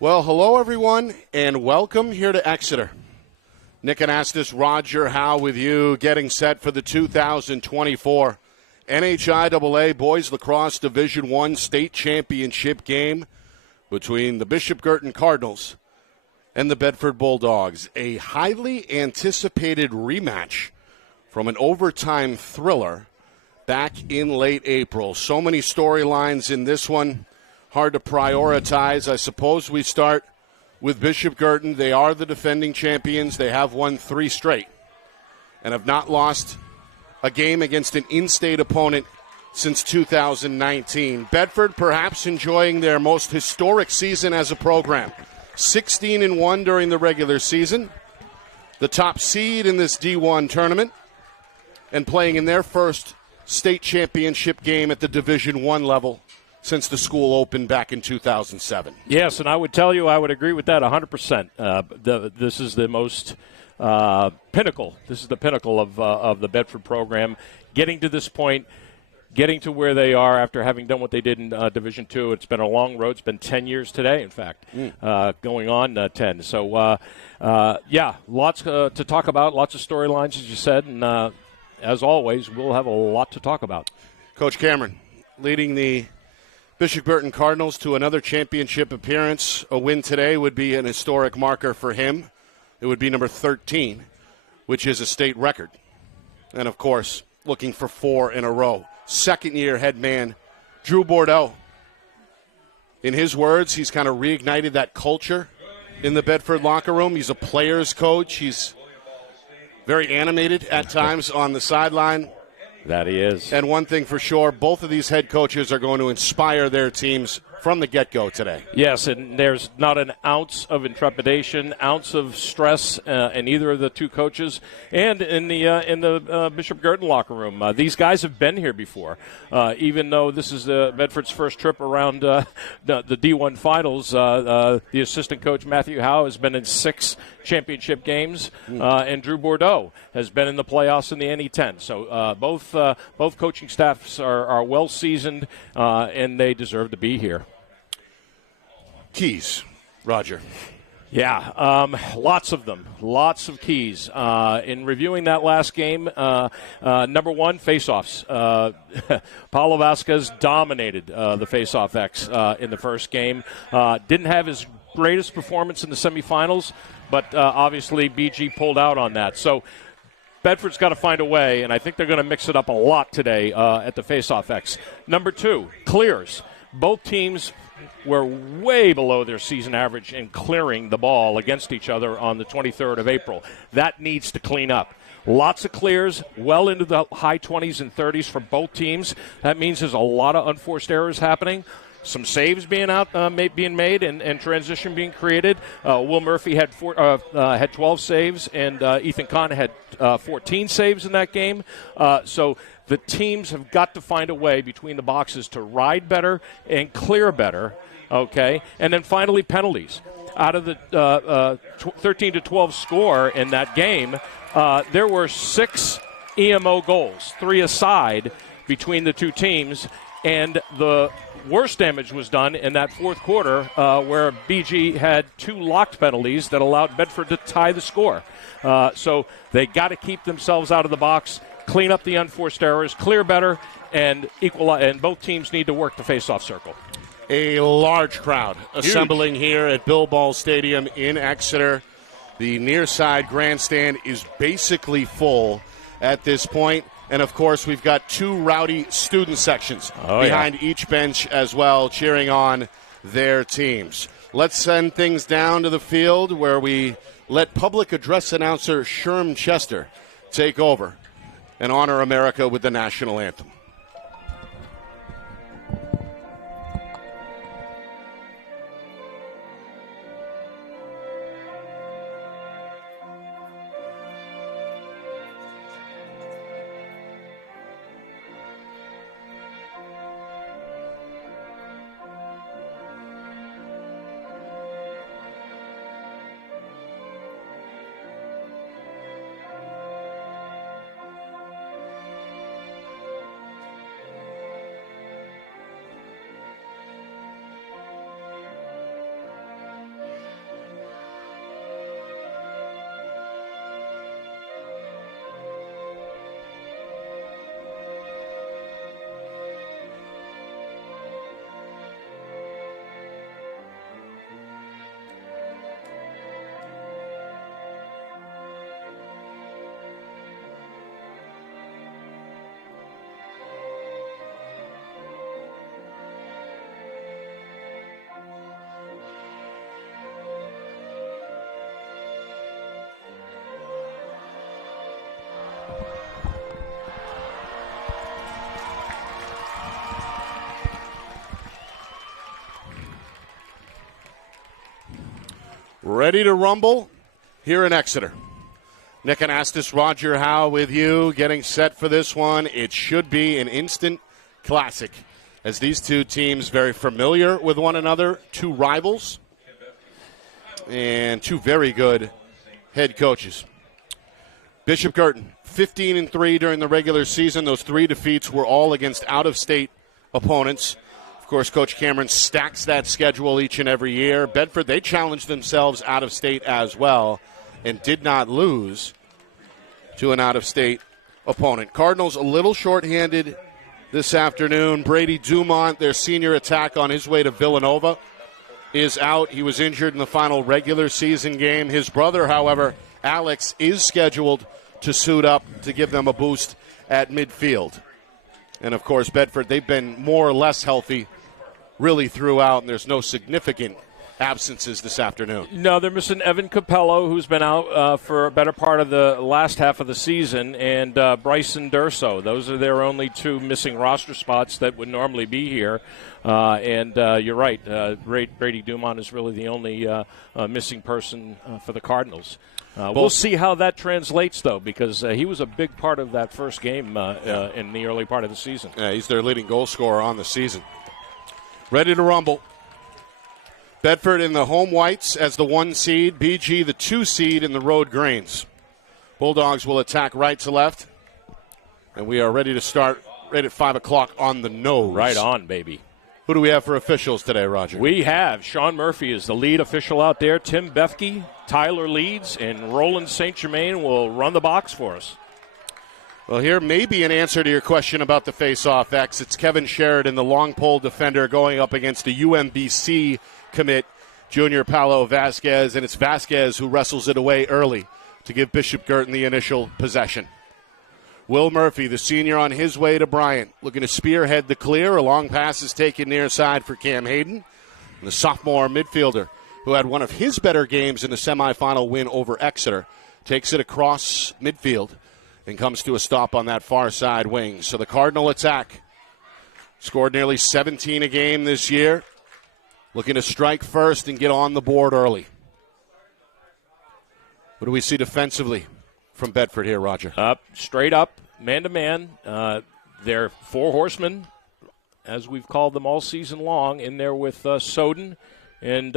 Well, hello, everyone, and welcome here to Exeter. Nick Anastas, Roger Howe with you, getting set for the 2024 NHIAA Boys Lacrosse Division I State Championship game between the Bishop Guertin Cardinals and the Bedford Bulldogs. A highly anticipated rematch from an overtime thriller back in late April. So many storylines in this one. Hard to prioritize. I suppose we start with Bishop Guertin. They are the defending champions. They have won 3 straight and have not lost a game against an in-state opponent since 2019. Bedford perhaps enjoying their most historic season as a program. 16-1 during the regular season. The top seed in this D1 tournament and playing in their first state championship game at the Division I level since the school opened back in 2007. Yes, and I would tell you I would agree with that 100%. This is the most pinnacle. This is the pinnacle of the Bedford program. Getting to this point, getting to where they are after having done what they did in Division II. It's been a long road. It's been 10 years today, in fact, going on 10. So, lots to talk about, lots of storylines, as you said, and as always, we'll have a lot to talk about. Coach Cameron leading the Bishop Guertin Cardinals to another championship appearance. A win today would be an historic marker for him. It would be number 13, which is a state record. And, of course, looking for 4 in a row. Second-year head man Drew Bordeaux. In his words, he's kind of reignited that culture in the Bedford locker room. He's a player's coach. He's very animated at times on the sideline. That he is. And one thing for sure, both of these head coaches are going to inspire their teams from the get-go today. Yes, and there's not an ounce of intrepidation, ounce of stress in either of the two coaches, and in the Bishop Guertin locker room. These guys have been here before, even though this is Bedford's first trip around the D1 finals. The assistant coach Matthew Howe has been in 6 championship games, and Drew Bordeaux has been in the playoffs in the NE10. So both coaching staffs are well seasoned, and they deserve to be here. Keys, Roger. Yeah, lots of them, lots of keys. In reviewing that last game, number one, face-offs. Paulo Vasquez dominated the face-off X in the first game. Didn't have his greatest performance in the semifinals, but obviously BG pulled out on that. So Bedford's got to find a way, and I think they're going to mix it up a lot today at the face-off X. Number 2, clears. Both teams were way below their season average in clearing the ball against each other on the 23rd of April. That needs to clean up. Lots of clears, well into the high 20s and 30s for both teams. That means there's a lot of unforced errors happening. Some saves being made and transition being created. Will Murphy had 12 saves, and Ethan Kahn had 14 saves in that game. So the teams have got to find a way between the boxes to ride better and clear better, okay? And then finally penalties. Out of the 13-12 score in that game, there were 6 EMO goals, 3 aside between the two teams, and the worst damage was done in that fourth quarter where BG had 2 locked penalties that allowed Bedford to tie the score. So they got to keep themselves out of the box, clean up the unforced errors, clear better, and and both teams need to work the face-off circle. A large crowd assembling here at Bill Ball Stadium in Exeter. The near side grandstand is basically full at this point. And, of course, we've got 2 rowdy student sections behind each bench as well, cheering on their teams. Let's send things down to the field where we let public address announcer Sherm Chester take over and honor America with the national anthem. Ready to rumble here in Exeter. Nick Anastas, Roger Howe with you, getting set for this one. It should be an instant classic, as these two teams very familiar with one another, two rivals, and two very good head coaches. Bishop Guertin, 15-3 during the regular season. Those 3 defeats were all against out-of-state opponents. Of course, Coach Cameron stacks that schedule each and every year. Bedford, they challenged themselves out-of-state as well and did not lose to an out-of-state opponent. Cardinals a little shorthanded this afternoon. Brady Dumont, their senior attack on his way to Villanova, is out. He was injured in the final regular season game. His brother, however, Alex, is scheduled to suit up to give them a boost at midfield. And, of course, Bedford, they've been more or less healthy really throughout, and there's no significant absences this afternoon. No, they're missing Evan Capello, who's been out for a better part of the last half of the season, and Bryson Durso. Those are their only 2 missing roster spots that would normally be here. And you're right, Brady Dumont is really the only missing person for the Cardinals. We'll see how that translates, though, because he was a big part of that first game in the early part of the season. Yeah, he's their leading goal scorer on the season. Ready to rumble. Bedford in the home whites as the 1 seed, BG the 2 seed in the road greens. Bulldogs will attack right to left, and we are ready to start right at 5 o'clock on the nose. Right on, baby. Who do we have for officials today, Roger? We have Sean Murphy is the lead official out there. Tim Befke, Tyler Leeds, and Roland St. Germain will run the box for us. Well, here may be an answer to your question about the face-off X. It's Kevin Sheridan, the long pole defender, going up against the UMBC commit, Junior Paolo Vasquez, and it's Vasquez who wrestles it away early to give Bishop Guertin the initial possession. Will Murphy, the senior, on his way to Bryant, looking to spearhead the clear. A long pass is taken near side for Cam Hayden. And the sophomore midfielder, who had one of his better games in the semifinal win over Exeter, takes it across midfield and comes to a stop on that far side wing. So the Cardinal attack scored nearly 17 a game this year, looking to strike first and get on the board early. What do we see defensively from Bedford here, Roger? Straight up, man-to-man. They're 4 horsemen, as we've called them all season long, in there with Soden and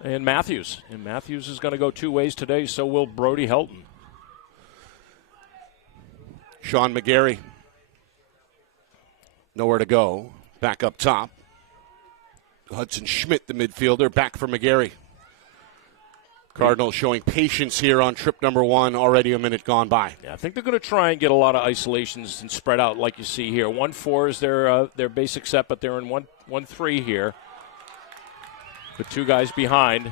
Matthews. And Matthews is going to go 2 ways today, so will Brody Helton. Sean McGarry, nowhere to go. Back up top. Hudson Schmidt, the midfielder, back for McGarry. Cardinals showing patience here on trip number 1, already a minute gone by. Yeah, I think they're going to try and get a lot of isolations and spread out like you see here. 1-4 is their basic set, but they're in 1-3 here with 2 guys behind.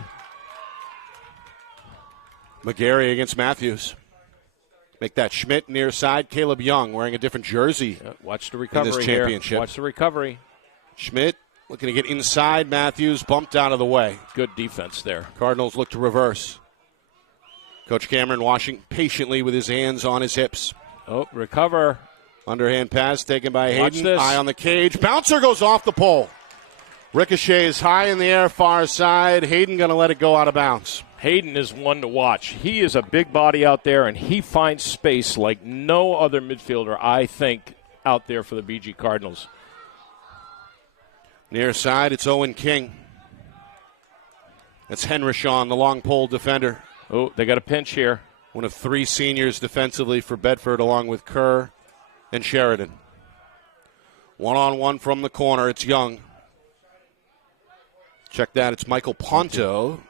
McGarry against Matthews. Make that Schmidt near side. Caleb Young wearing a different jersey. Yeah, watch the recovery in this championship. Here. Watch the recovery. Schmidt looking to get inside Matthews, bumped out of the way. Good defense there. Cardinals look to reverse. Coach Cameron watching patiently with his hands on his hips. Oh, recover. Underhand pass taken by Hayden. Watch this. Eye on the cage. Bouncer goes off the pole. Ricochet is high in the air, far side. Hayden going to let it go out of bounds. Hayden is one to watch. He is a big body out there, and he finds space like no other midfielder, I think, out there for the BG Cardinals. Near side, it's Owen King. That's Henrishon, the long pole defender. Oh, they got a pinch here. One of 3 seniors defensively for Bedford, along with Kerr and Sheridan. 1-on-1 from the corner, it's Young. Check that, it's Michael Ponto.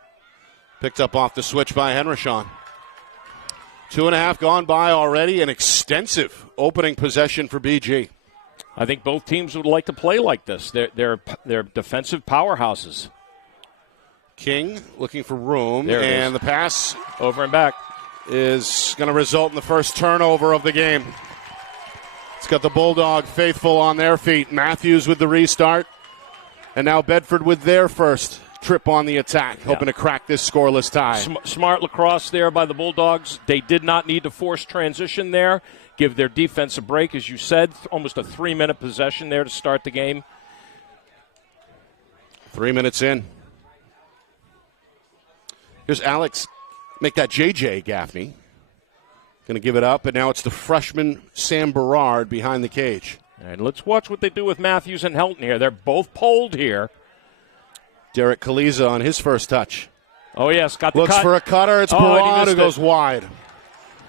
Picked up off the switch by Henrishon. 2.5 gone by already. An extensive opening possession for BG. I think both teams would like to play like this. They're defensive powerhouses. King looking for room, and the pass over and back is going to result in the first turnover of the game. It's got the Bulldog faithful on their feet. Matthews with the restart, and now Bedford with their first trip on the attack, hoping to crack this scoreless tie. Smart lacrosse there by the Bulldogs. They did not need to force transition there, give their defense a break, as you said. Almost a 3-minute possession there to start the game. 3 minutes in. Here's Alex. Make that JJ Gaffney. Going to give it up, and now it's the freshman Sam Berard behind the cage. And let's watch what they do with Matthews and Helton here. They're both pulled here. Derek Kaliza on his first touch. Oh, yes, got the Looks cut. for a cutter. It's Berard who goes wide.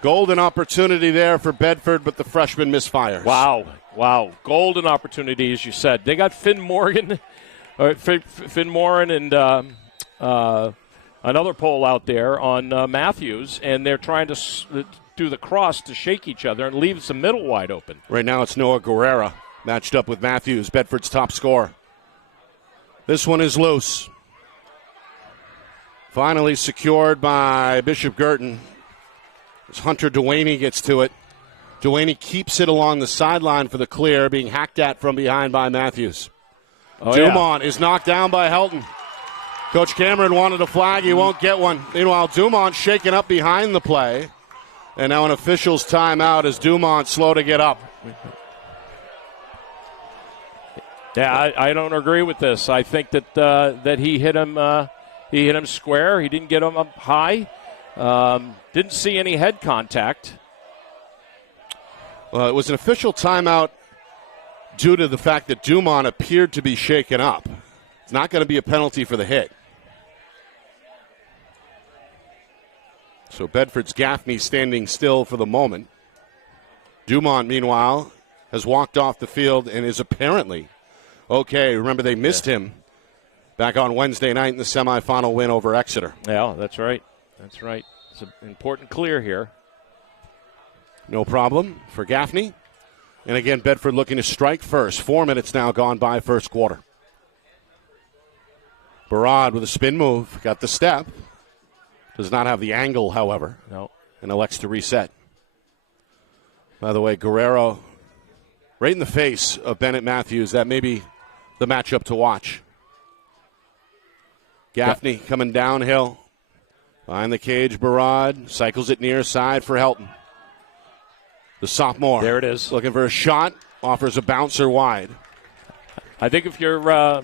Golden opportunity there for Bedford, but the freshman misfires. Wow. Golden opportunity, as you said. They got Finn Moran and another pole out there on Matthews, and they're trying to do the cross to shake each other and leave the middle wide open. Right now it's Noah Guerrera matched up with Matthews, Bedford's top scorer. This one is loose. Finally secured by Bishop Guertin. As Hunter Dewaney gets to it. Dewaney keeps it along the sideline for the clear, being hacked at from behind by Matthews. Dumont is knocked down by Helton. Coach Cameron wanted a flag. He won't get one. Meanwhile, Dumont shaken up behind the play. And now an official's timeout as Dumont slow to get up. Yeah, I don't agree with this. I think that he hit him. He hit him square. He didn't get him up high. Didn't see any head contact. Well, it was an official timeout due to the fact that Dumont appeared to be shaken up. It's not going to be a penalty for the hit. So Bedford's Gaffney standing still for the moment. Dumont, meanwhile, has walked off the field and is apparently okay. Remember, they missed him back on Wednesday night in the semifinal win over Exeter. Yeah, that's right. That's right. It's an important clear here. No problem for Gaffney. And again, Bedford looking to strike first. 4 minutes now gone by first quarter. Barad with a spin move. Got the step. Does not have the angle, however. No. And elects to reset. By the way, Guerrero right in the face of Bennett Matthews. That may be the matchup to watch. Gaffney coming downhill. Behind the cage, Barad cycles it near side for Helton. The sophomore. There it is. Looking for a shot. Offers a bouncer wide. I think if you're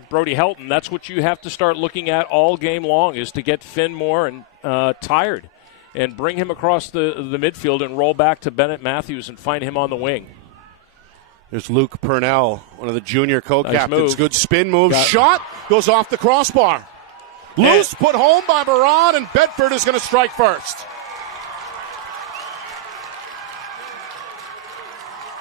Brody Helton, that's what you have to start looking at all game long, is to get Finn Moore tired and bring him across the midfield and roll back to Bennett Matthews and find him on the wing. There's Luke Purnell, one of the junior co-captains. Nice Good spin move. Shot goes off the crossbar. Loose, put home by Barad, and Bedford is going to strike first.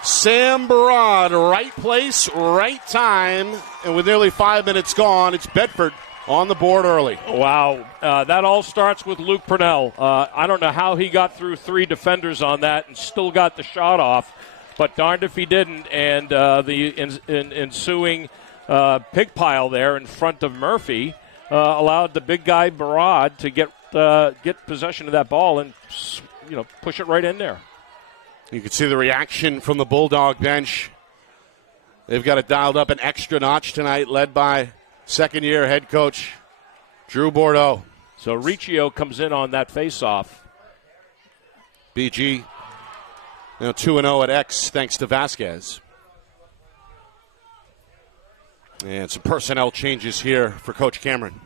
Sam Barad, right place, right time, and with nearly 5 minutes gone, it's Bedford on the board early. Wow. That all starts with Luke Purnell. I don't know how he got through three defenders on that and still got the shot off, but darned if he didn't, and the ensuing pig pile there in front of Murphy allowed the big guy Barad to get possession of that ball and push it right in there. You can see the reaction from the Bulldog bench. They've got it dialed up an extra notch tonight, led by second-year head coach Drew Bordeaux. So Riccio comes in on that face-off. BG now 2-0 at X thanks to Vasquez. And some personnel changes here for Coach Cameron.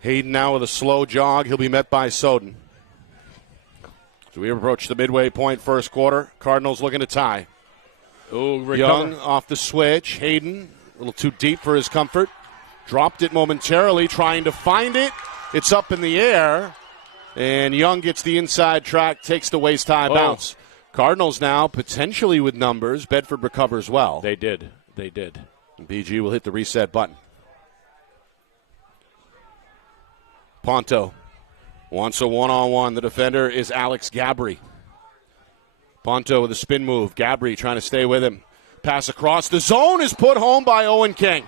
Hayden now with a slow jog. He'll be met by Soden. So we approach the midway point first quarter. Cardinals looking to tie. Young off the switch. Hayden a little too deep for his comfort. Dropped it momentarily, trying to find it. It's up in the air. And Young gets the inside track, takes the waist-high bounce. Cardinals now potentially with numbers. Bedford recovers well. They did. And BG will hit the reset button. Ponto wants a one-on-one. The defender is Alex Gabry. Ponto with a spin move. Gabry trying to stay with him. Pass across. The zone is put home by Owen King.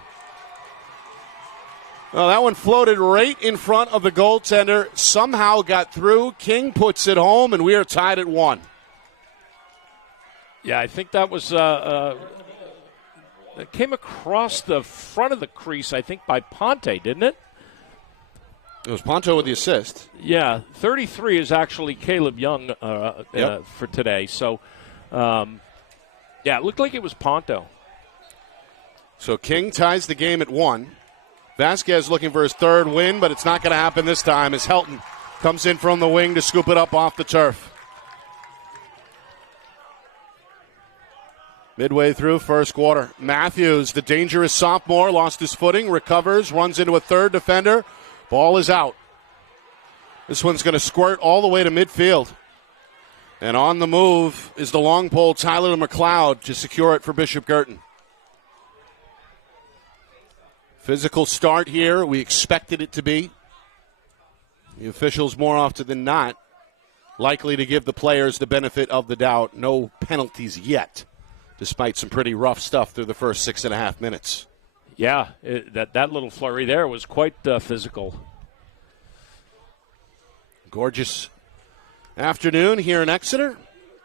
Well, that one floated right in front of the goaltender. Somehow got through. King puts it home, and we are tied at 1. Yeah, I think that was it came across the front of the crease, I think, by Ponte, didn't it? It was Ponto with the assist. Yeah, 33 is actually Caleb Young for today. So, it looked like it was Ponto. So King ties the game at 1. Vasquez looking for his third win, but it's not going to happen this time as Helton comes in from the wing to scoop it up off the turf. Midway through first quarter, Matthews, the dangerous sophomore, lost his footing, recovers, runs into a third defender. Ball is out. This one's going to squirt all the way to midfield. And on the move is the long pole, Tyler McLeod, to secure it for Bishop Guertin. Physical start here. We expected it to be. The officials, more often than not, likely to give the players the benefit of the doubt. No penalties yet, despite some pretty rough stuff through the first 6.5 minutes. Yeah, that little flurry there was quite physical. Gorgeous afternoon here in Exeter.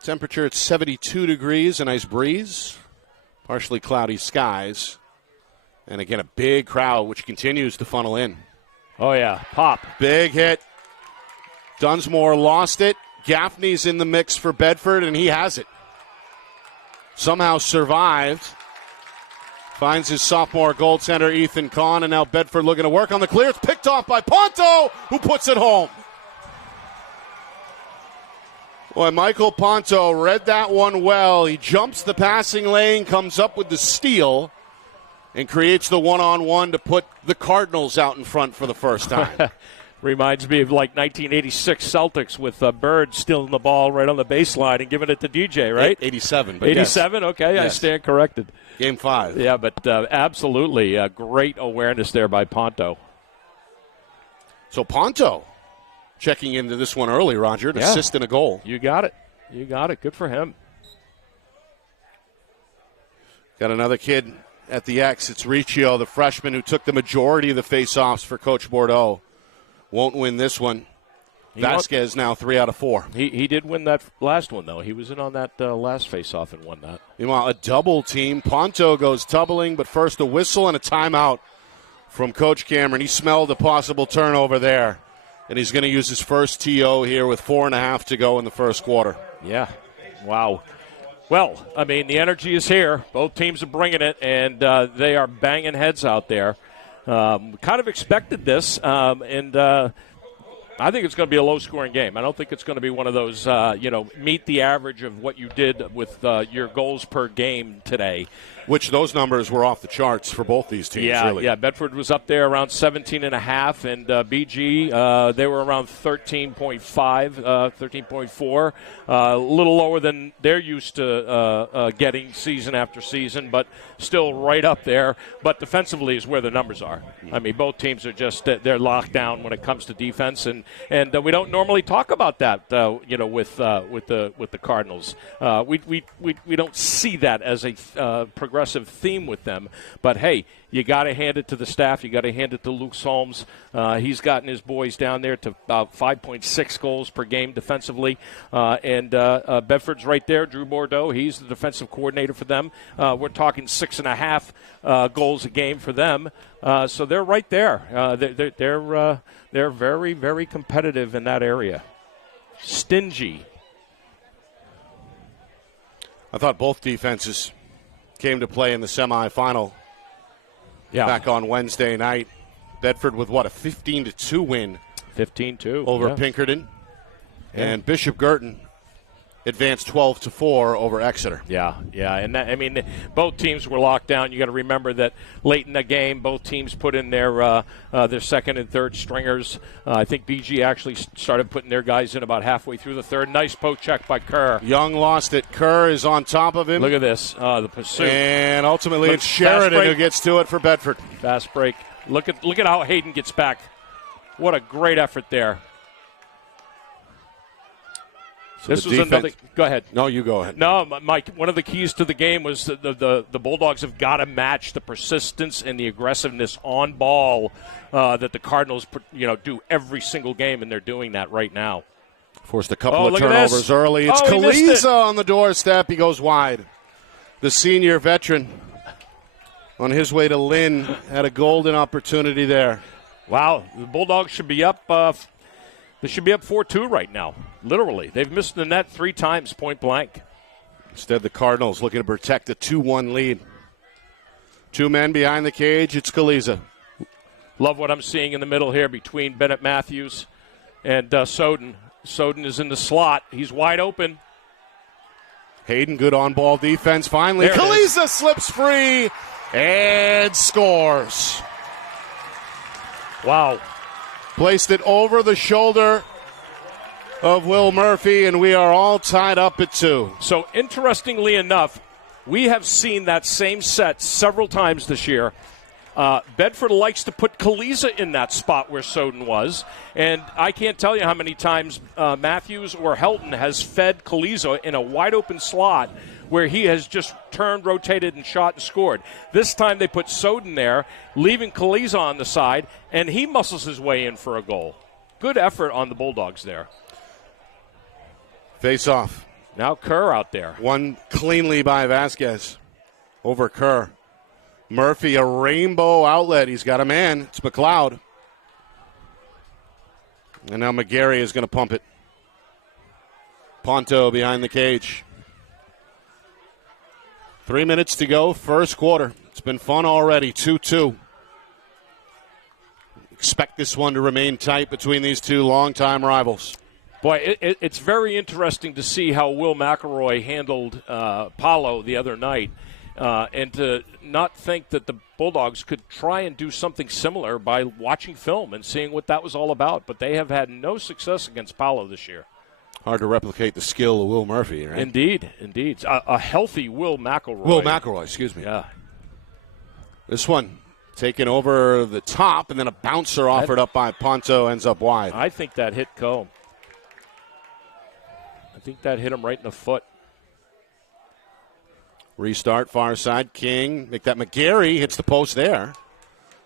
Temperature at 72 degrees, a nice breeze. Partially cloudy skies. And again, a big crowd, which continues to funnel in. Oh, yeah, pop. Big hit. Dunsmore lost it. Gaffney's in the mix for Bedford, and he has it. Somehow survived. Finds his sophomore goaltender, Ethan Kahn, and now Bedford looking to work on the clear. It's picked off by Ponto, who puts it home. Boy, Michael Ponto read that one well. He jumps the passing lane, comes up with the steal, and creates the one-on-one to put the Cardinals out in front for the first time. Reminds me of like 1986 Celtics with Bird stealing the ball right on the baseline and giving it to DJ, right? 87. 87, yes. Okay, yes. I stand corrected. Game 5. Yeah, but absolutely great awareness there by Ponto. So Ponto checking into this one early, Roger, an assist and a goal. You got it. Good for him. Got another kid at the X. It's Riccio, the freshman who took the majority of the face-offs for Coach Bordeaux. Won't win this one. Vasquez now 3 out of 4. He did win that last one, though. He was in on that last face-off and won that. Meanwhile, a double team. Ponto goes doubling, but first a whistle and a timeout from Coach Cameron. He smelled a possible turnover there, and he's going to use his first TO here with 4.5 to go in the first quarter. Yeah. Wow. Well, I mean, the energy is here. Both teams are bringing it, and they are banging heads out there. Kind of expected this, and I think it's going to be a low-scoring game. I don't think it's going to be one of those, meet the average of what you did with your goals per game today. Which those numbers were off the charts for both these teams, really. Yeah, Bedford was up there around 17.5, and BG, they were around 13.5, 13.4. A little lower than they're used to getting season after season, but still right up there. But defensively is where the numbers are. I mean, both teams are just, they're locked down when it comes to defense, and we don't normally talk about that, with the Cardinals. We don't see that as a progressive theme with them, but hey, you got to hand it to the staff. You got to hand it to Luke Solms. He's gotten his boys down there to about 5.6 goals per game defensively, and Bedford's right there. Drew Bordeaux, he's the defensive coordinator for them. We're talking 6.5 goals a game for them, so they're right there. They're very, very competitive in that area. Stingy. I thought both defenses came to play in the semifinal back on Wednesday night. Bedford with, a 15-2 win. 15-2. Over Pinkerton. Yeah. And Bishop Guertin advanced 12-4 over Exeter. Yeah, and that, I mean, both teams were locked down. You got to remember that late in the game, both teams put in their second and third stringers. I think BG actually started putting their guys in about halfway through the third. Nice poke check by Kerr. Young lost it. Kerr is on top of him. Look at this, the pursuit. And ultimately, it's Sheridan who gets to it for Bedford. Fast break. Look at how Hayden gets back. What a great effort there. So this was another. Go ahead. No, you go ahead. No, Mike. One of the keys to the game was the Bulldogs have got to match the persistence and the aggressiveness on ball that the Cardinals do every single game, and they're doing that right now. Forced a couple of turnovers early. It's Kaliza on the doorstep. He goes wide. The senior veteran on his way to Lynn had a golden opportunity there. Wow, the Bulldogs should be up. They should be up 4-2 right now. Literally. They've missed the net 3 times, point blank. Instead, the Cardinals looking to protect a 2-1 lead. 2 men behind the cage. It's Kaliza. Love what I'm seeing in the middle here between Bennett Matthews and Soden. Soden is in the slot. He's wide open. Hayden, good on-ball defense finally. Kaliza slips free and scores. Wow. Placed it over the shoulder of Will Murphy, and we are all tied up at 2. So, interestingly enough, we have seen that same set several times this year. Bedford likes to put Kaliza in that spot where Soden was, and I can't tell you how many times Matthews or Helton has fed Kaliza in a wide-open slot where he has just turned, rotated, and shot and scored. This time they put Soden there, leaving Kaliza on the side, and he muscles his way in for a goal. Good effort on the Bulldogs there. Face off. Now Kerr out there. Won cleanly by Vasquez over Kerr. Murphy, a rainbow outlet. He's got a man. It's McLeod. And now McGarry is going to pump it. Ponto behind the cage. 3 minutes to go, first quarter. It's been fun already, 2-2. Expect this one to remain tight between these two longtime rivals. Boy, it's very interesting to see how Will McElroy handled Paulo the other night. And to not think that the Bulldogs could try and do something similar by watching film and seeing what that was all about. But they have had no success against Paulo this year. Hard to replicate the skill of Will Murphy, right? Indeed. A healthy Will McElroy. Will McElroy, excuse me. Yeah. This one taken over the top, and then a bouncer offered up by Ponto ends up wide. I think that hit Coe. I think that hit him right in the foot. Restart, far side, King. Make that McGarry, hits the post there.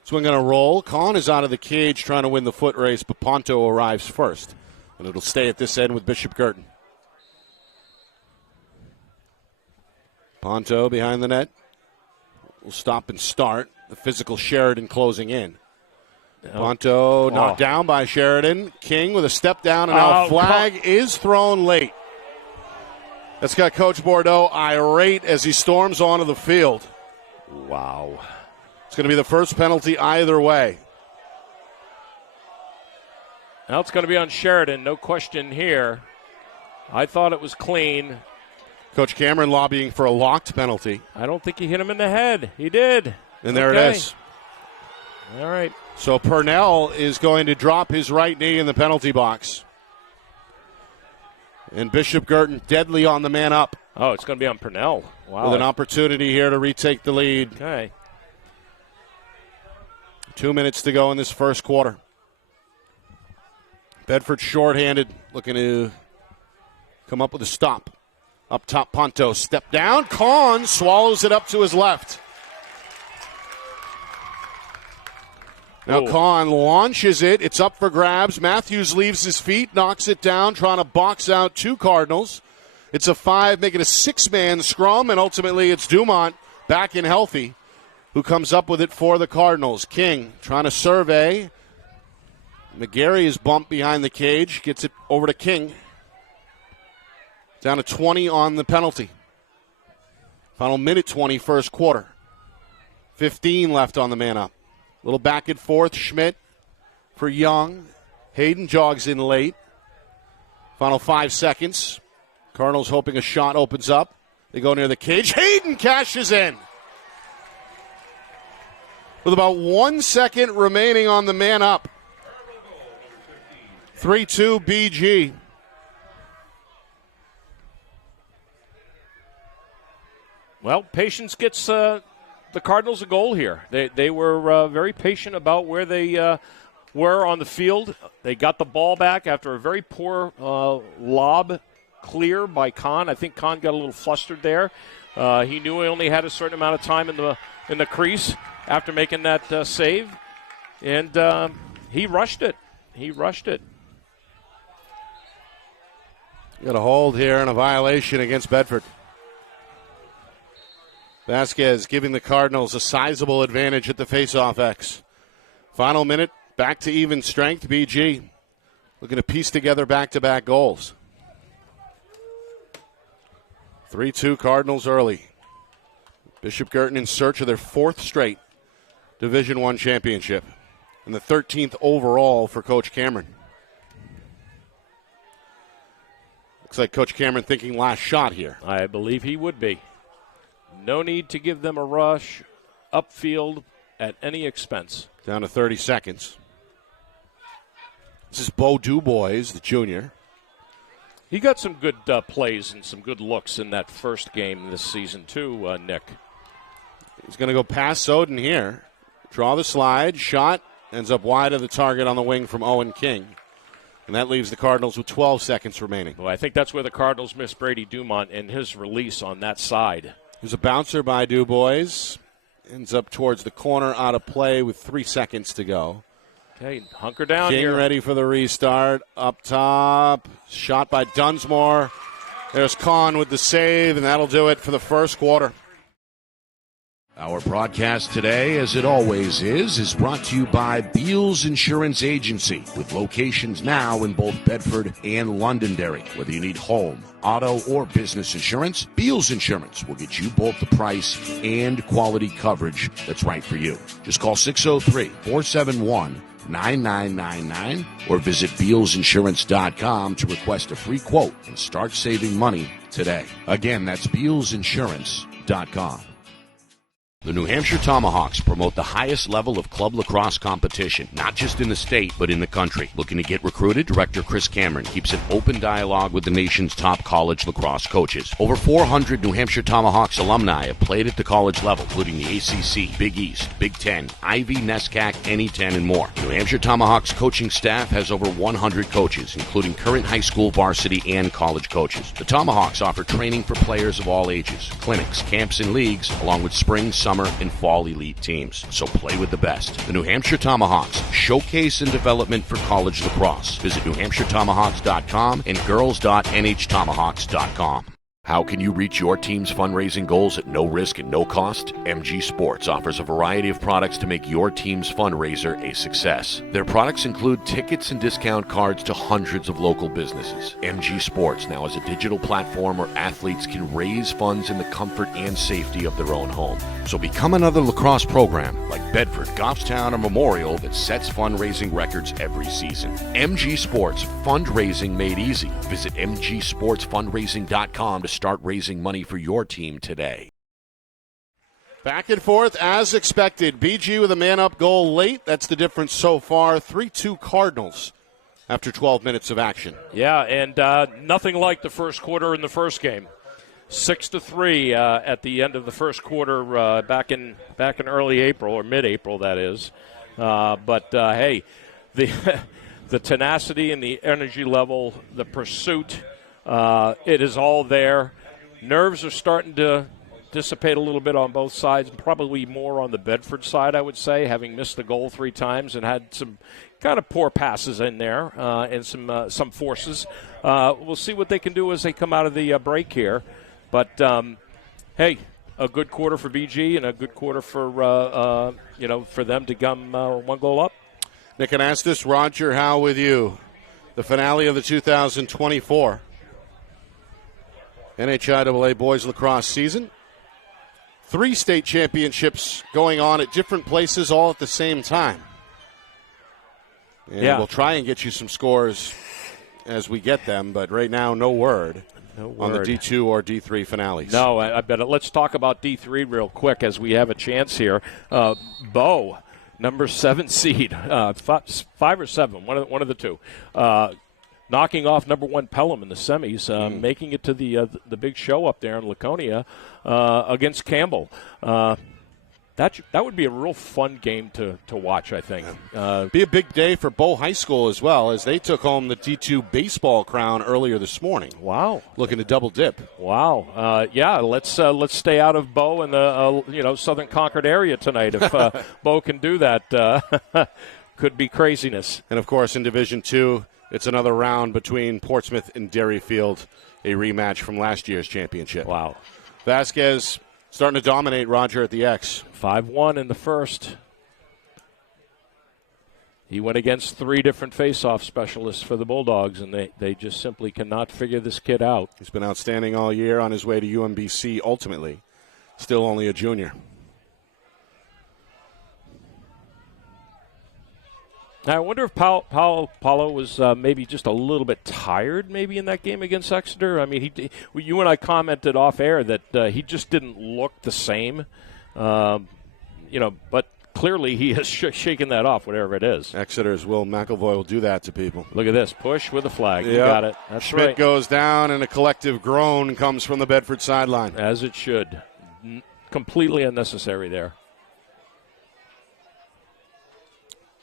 Swing going to roll. Kahn is out of the cage trying to win the foot race, but Ponto arrives first. And it'll stay at this end with Bishop Guertin. Ponto behind the net. Will stop and start. The physical Sheridan closing in. Ponto knocked down by Sheridan. King with a step down, and now flag is thrown late. That's got Coach Bordeaux irate as he storms onto the field. Wow. It's going to be the first penalty either way. Now it's going to be on Sheridan, no question here. I thought it was clean. Coach Cameron lobbying for a locked penalty. I don't think he hit him in the head. He did. And there it is. All right. So Purnell is going to drop his right knee in the penalty box. And Bishop Guertin deadly on the man up. Oh, it's going to be on Purnell. Wow. With an opportunity here to retake the lead. Okay. 2 minutes to go in this first quarter. Bedford shorthanded, looking to come up with a stop. Up top, Ponto, step down. Kahn swallows it up to his left. Now Kahn launches it. It's up for grabs. Matthews leaves his feet, knocks it down, trying to box out two Cardinals. It's a 5, making a 6-man scrum, and ultimately it's Dumont, back and healthy, who comes up with it for the Cardinals. King trying to survey. McGarry is bumped behind the cage, gets it over to King. Down to 20 on the penalty. Final minute 20, first quarter. 15 left on the man up. Little back and forth. Schmidt for Young. Hayden jogs in late. Final 5 seconds. Cardinals hoping a shot opens up. They go near the cage. Hayden cashes in. With about 1 second remaining on the man up. 3-2 BG. Well, patience gets the Cardinals a goal here. They were very patient about where they were on the field. They got the ball back after a very poor lob clear by Kahn. I think Kahn got a little flustered there. He knew he only had a certain amount of time in the crease after making that save, and he rushed it. Got a hold here and a violation against Bedford. Vasquez giving the Cardinals a sizable advantage at the faceoff X. Final minute, back to even strength. BG looking to piece together back-to-back goals. 3-2 Cardinals early. Bishop Guertin in search of their 4th straight Division I championship. and the 13th overall for Coach Cameron. Looks like Coach Cameron thinking last shot here. I believe he would be. No need to give them a rush upfield at any expense. Down to 30 seconds. This is Bo Dubois, the junior. He got some good plays and some good looks in that first game this season, too, Nick. He's going to go past Soden here. Draw the slide. Shot. Ends up wide of the target on the wing from Owen King. And that leaves the Cardinals with 12 seconds remaining. Well, I think that's where the Cardinals missed Brady Dumont in his release on that side. There's a bouncer by Dubois. Ends up towards the corner, out of play with 3 seconds to go. Okay, hunker down King here. ready for the restart. Up top. Shot by Dunsmore. There's Kahn with the save, and that'll do it for the first quarter. Our broadcast today, as it always is brought to you by Beals Insurance Agency, with locations now in both Bedford and Londonderry. Whether you need home, auto, or business insurance, Beals Insurance will get you both the price and quality coverage that's right for you. Just call 603-471-9999 or visit BealsInsurance.com to request a free quote and start saving money today. Again, that's BealsInsurance.com. The New Hampshire Tomahawks promote the highest level of club lacrosse competition, not just in the state, but in the country. Looking to get recruited? Director Chris Cameron keeps an open dialogue with the nation's top college lacrosse coaches. Over 400 New Hampshire Tomahawks alumni have played at the college level, including the ACC, Big East, Big Ten, Ivy, NESCAC, NE10, and more. New Hampshire Tomahawks coaching staff has over 100 coaches, including current high school, varsity, and college coaches. The Tomahawks offer training for players of all ages, clinics, camps, and leagues, along with spring, summer, and fall elite teams. So play with the best. The New Hampshire Tomahawks, showcase and development for college lacrosse. Visit NewHampshireTomahawks.com and girls.nhtomahawks.com. How can you reach your team's fundraising goals at no risk and no cost? MG Sports offers a variety of products to make your team's fundraiser a success. Their products include tickets and discount cards to hundreds of local businesses. MG Sports now has a digital platform where athletes can raise funds in the comfort and safety of their own home. So become another lacrosse program like Bedford, Goffstown, or Memorial that sets fundraising records every season. MG Sports, fundraising made easy. Visit mgsportsfundraising.com to start raising money for your team today. Back and forth as expected. BG with a man-up goal late. That's the difference so far. 3-2 Cardinals after 12 minutes of action. Yeah, and nothing like the first quarter in the first game. 6-3 at the end of the first quarter back in early April, or mid-April, that is. But hey, the the tenacity and the energy level, the pursuit, it is all there. Nerves are starting to dissipate a little bit on both sides, probably more on the Bedford side, I would say, having missed the goal 3 times and had some kind of poor passes in there and some forces. We'll see what they can do as they come out of the break here. But, hey, a good quarter for BG and a good quarter for, for them to come 1 goal up. Nick and ask this, Roger Howe with you. The finale of the 2024 NHIAA boys lacrosse season. 3 state championships going on at different places all at the same time. And we'll try and get you some scores as we get them, but right now, no word on the D2 or D3 finales. No, I bet it. Let's talk about D3 real quick as we have a chance here. Bo, number 7 seed, 5 or 7, one of the two. Knocking off number 1 Pelham in the semis, making it to the big show up there in Laconia against Campbell. That would be a real fun game to watch, I think. Be a big day for Bow High School as well, as they took home the D2 baseball crown earlier this morning. Wow, looking to double dip. Wow, let's stay out of Bow and the Southern Concord area tonight. If Bow can do that, could be craziness. And of course, in Division 2. It's another round between Portsmouth and Derryfield, a rematch from last year's championship. Wow. Vasquez starting to dominate Roger at the X. 5-1 in the first. He went against 3 different face-off specialists for the Bulldogs, and they just simply cannot figure this kid out. He's been outstanding all year on his way to UMBC ultimately. Still only a junior. I wonder if Paulo was maybe just a little bit tired maybe in that game against Exeter. I mean, you and I commented off air that he just didn't look the same, but clearly he has shaken that off, whatever it is. Exeter's Will McElvoy will do that to people. Look at this. Push with a flag. Yep. You got it. That's Schmidt right. goes down, and a collective groan comes from the Bedford sideline. As it should. Completely unnecessary there.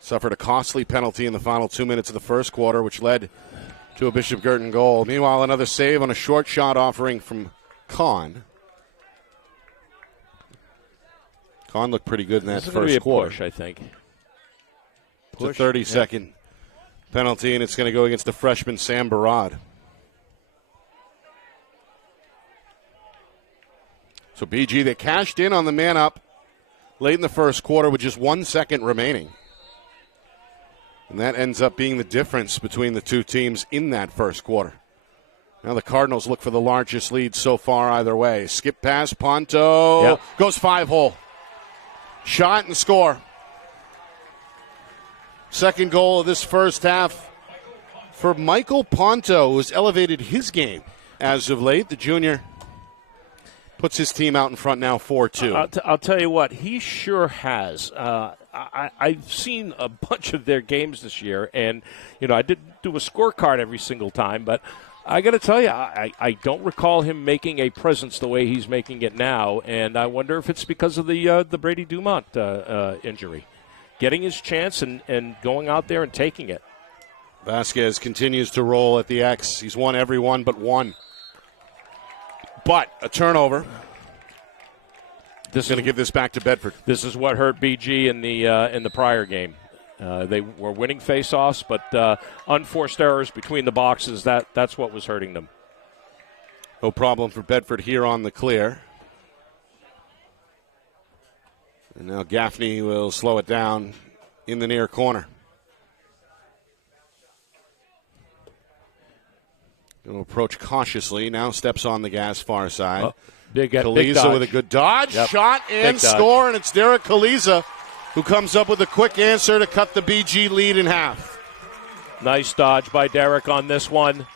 Suffered a costly penalty in the final 2 minutes of the first quarter, which led to a Bishop Guertin goal. Meanwhile, another save on a short shot offering from Kahn. Kahn looked pretty good in that first quarter. Push, I think. It's a 30-second penalty, and it's going to go against the freshman Sam Barad. So BG, they cashed in on the man up late in the first quarter with just 1 second remaining. And that ends up being the difference between the two teams in that first quarter. Now the Cardinals look for the largest lead so far either way. Skip pass, Ponto goes 5-hole. Shot and score. Second goal of this first half for Michael Ponto, who's elevated his game as of late. The junior puts his team out in front now 4-2. I'll tell you what, he sure has. I've seen a bunch of their games this year, and, I didn't do a scorecard every single time, but I got to tell you, I don't recall him making a presence the way he's making it now, and I wonder if it's because of the Brady Dumont injury. Getting his chance and going out there and taking it. Vasquez continues to roll at the X. He's won every one but one. But a turnover. This is going to give this back to Bedford. This is what hurt BG in the prior game. They were winning faceoffs, but unforced errors between the boxes, that's what was hurting them. No problem for Bedford here on the clear. And now Gaffney will slow it down in the near corner. Going to approach cautiously. Now steps on the gas far side. Oh, big Kaliza with a good dodge. Yep. Shot and score, and it's Derek Kaliza who comes up with a quick answer to cut the BG lead in half. Nice dodge by Derek on this one.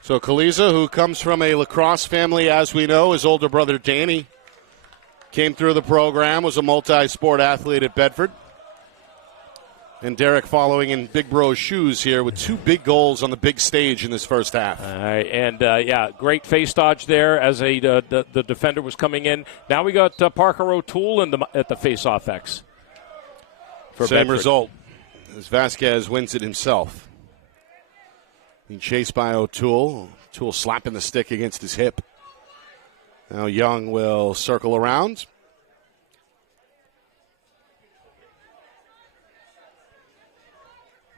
So Kaliza, who comes from a lacrosse family, as we know, his older brother Danny came through the program, was a multi-sport athlete at Bedford. And Derek following in Big Bro's shoes here with two big goals on the big stage in this first half. All right, and great face dodge there as the defender was coming in. Now we got Parker O'Toole at the face-off X. Same Bedford. Result as Vasquez wins it himself. Being chased by O'Toole. O'Toole slapping the stick against his hip. Now Young will circle around.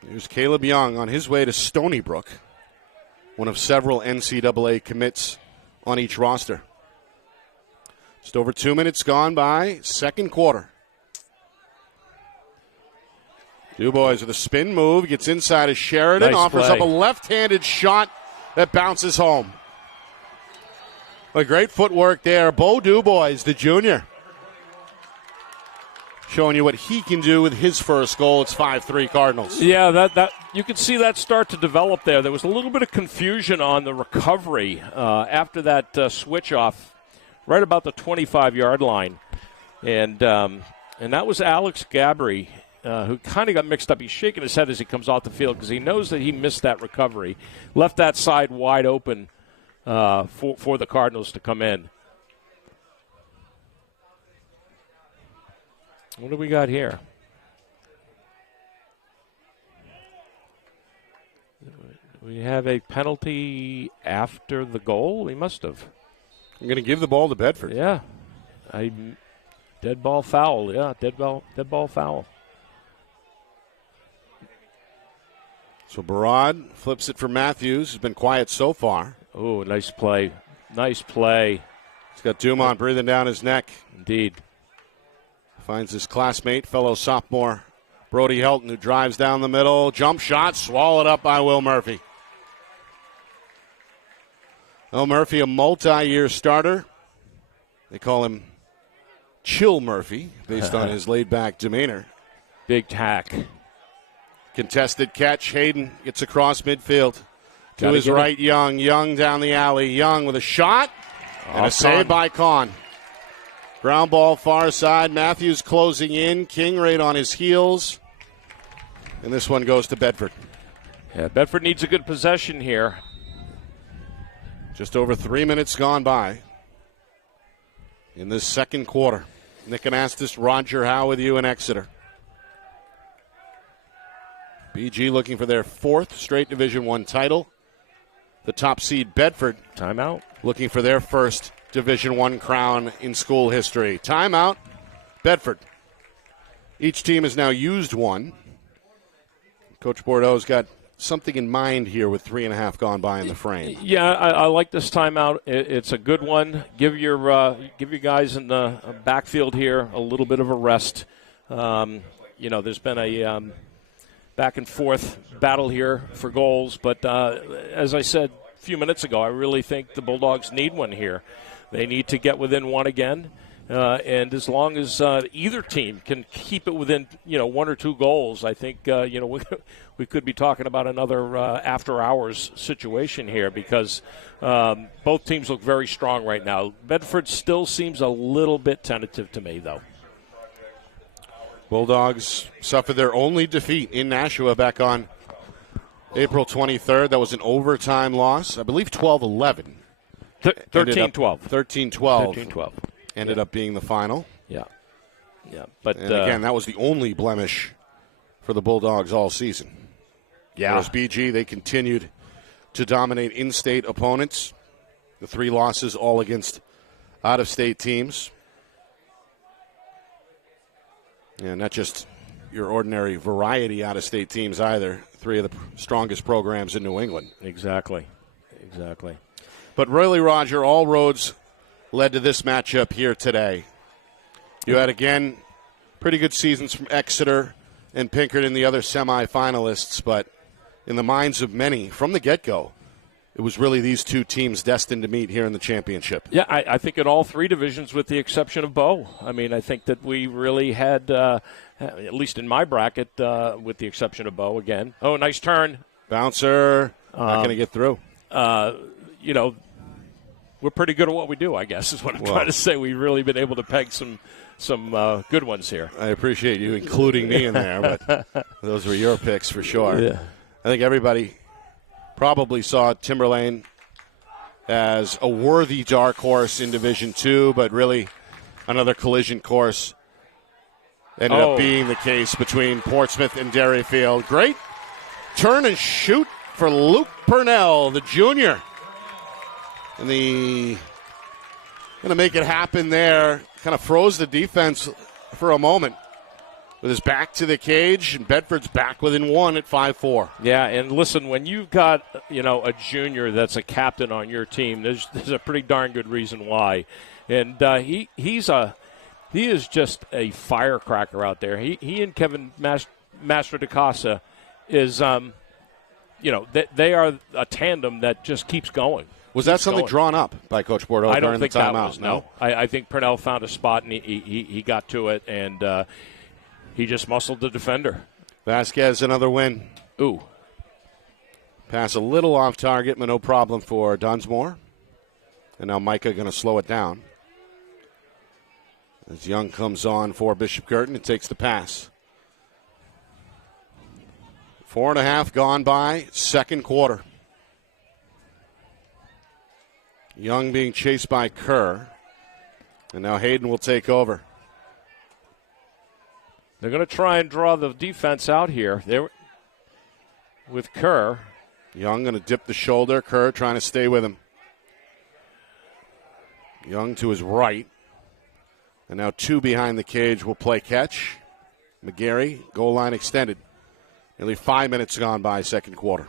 Here's Caleb Young on his way to Stony Brook, one of several NCAA commits on each roster. Just over 2 minutes gone by, second quarter. DuBois with a spin move, gets inside of Sheridan, offers up a left-handed shot that bounces home. A great footwork there. Bo DuBois, the junior, showing you what he can do with his first goal. It's 5-3 Cardinals. Yeah, that you could see that start to develop there. There was a little bit of confusion on the recovery after that switch off right about the 25-yard line. And that was Alex Gabry, who kind of got mixed up. He's shaking his head as he comes off the field because he knows that he missed that recovery. Left that side wide open for the Cardinals to come in. What do we got here? We have a penalty after the goal? We must have. I'm going to give the ball to Bedford. Yeah. Dead ball foul. Yeah, dead ball foul. So Barad flips it for Matthews. He's been quiet so far. Oh, nice play. Nice play. He's got Dumont breathing down his neck. Indeed. Finds his classmate, fellow sophomore Brody Helton, who drives down the middle. Jump shot, swallowed up by Will Murphy. Will Murphy, a multi-year starter. They call him chill Murphy based on his laid-back demeanor. Big tack. Contested catch. Hayden gets across midfield. To Gotta his get right, Young. Young down the alley. Young with a shot. And a save by Kahn. Ground ball far side. Matthews closing in. King right on his heels. And this one goes to Bedford. Yeah, Bedford needs a good possession here. Just over 3 minutes gone by in this second quarter. Nick Anastas, Roger Howe with you in Exeter. BG looking for their 4th straight Division I title. The top seed Bedford. Timeout. Looking for their 1st Division I crown in school history. Timeout, Bedford. Each team has now used one. Coach Bordeaux's got something in mind here with 3.5 gone by in the frame. Yeah, I like this timeout. It's a good one. Give your guys in the backfield here a little bit of a rest. There's been a back and forth battle here for goals, but as I said a few minutes ago, I really think the Bulldogs need one here. They need to get within one again, and as long as either team can keep it within 1 or 2 goals, I think we could be talking about another after hours situation here, because both teams look very strong right now. Bedford still seems a little bit tentative to me, though. Bulldogs suffered their only defeat in Nashua back on April 23rd. That was an overtime loss. I believe 12-11. 13-12. 13-12. 13-12. Ended up being the final. Yeah. But and again, that was the only blemish for the Bulldogs all season. Yeah. Whereas BG, they continued to dominate in-state opponents. The 3 losses all against out-of-state teams. And not just your ordinary variety out-of-state teams either. 3 of the strongest programs in New England. Exactly. But really, Roger, all roads led to this matchup here today. You had, again, pretty good seasons from Exeter and Pinkerton, the other semifinalists, but in the minds of many, from the get-go, it was really these 2 teams destined to meet here in the championship. Yeah, I think in all 3 divisions with the exception of Bow. I mean, I think that we really had, at least in my bracket, with the exception of Bow again. Oh, nice turn. Bouncer, not going to get through. We're pretty good at what we do, I guess, is what I'm trying to say. We've really been able to peg some good ones here. I appreciate you including me in there, but those were your picks for sure. Yeah. I think everybody probably saw Timberlane as a worthy dark horse in Division II, but really another collision course ended up being the case between Portsmouth and Derryfield. Great turn and shoot for Luke Purnell, the junior. And going to make it happen there. Kind of froze the defense for a moment with his back to the cage, and Bedford's back within 1 at 5-4. Yeah, and listen, when you've got a junior that's a captain on your team, there's a pretty darn good reason why. And he is just a firecracker out there. He and Kevin Master de Casa is they are a tandem that just keeps going. Was that something drawn up by Coach Bordeaux during the timeout? That was, no. I think Purnell found a spot, and he got to it, and he just muscled the defender. Vasquez, another win. Ooh. Pass a little off target, but no problem for Dunsmore. And now Micah going to slow it down. As Young comes on for Bishop Guertin and takes the pass. 4.5 gone by, second quarter. Young being chased by Kerr. And now Hayden will take over. They're going to try and draw the defense out here. With Kerr. Young going to dip the shoulder. Kerr trying to stay with him. Young to his right. And now 2 behind the cage will play catch. McGarry, goal line extended. Nearly 5 minutes gone by, second quarter.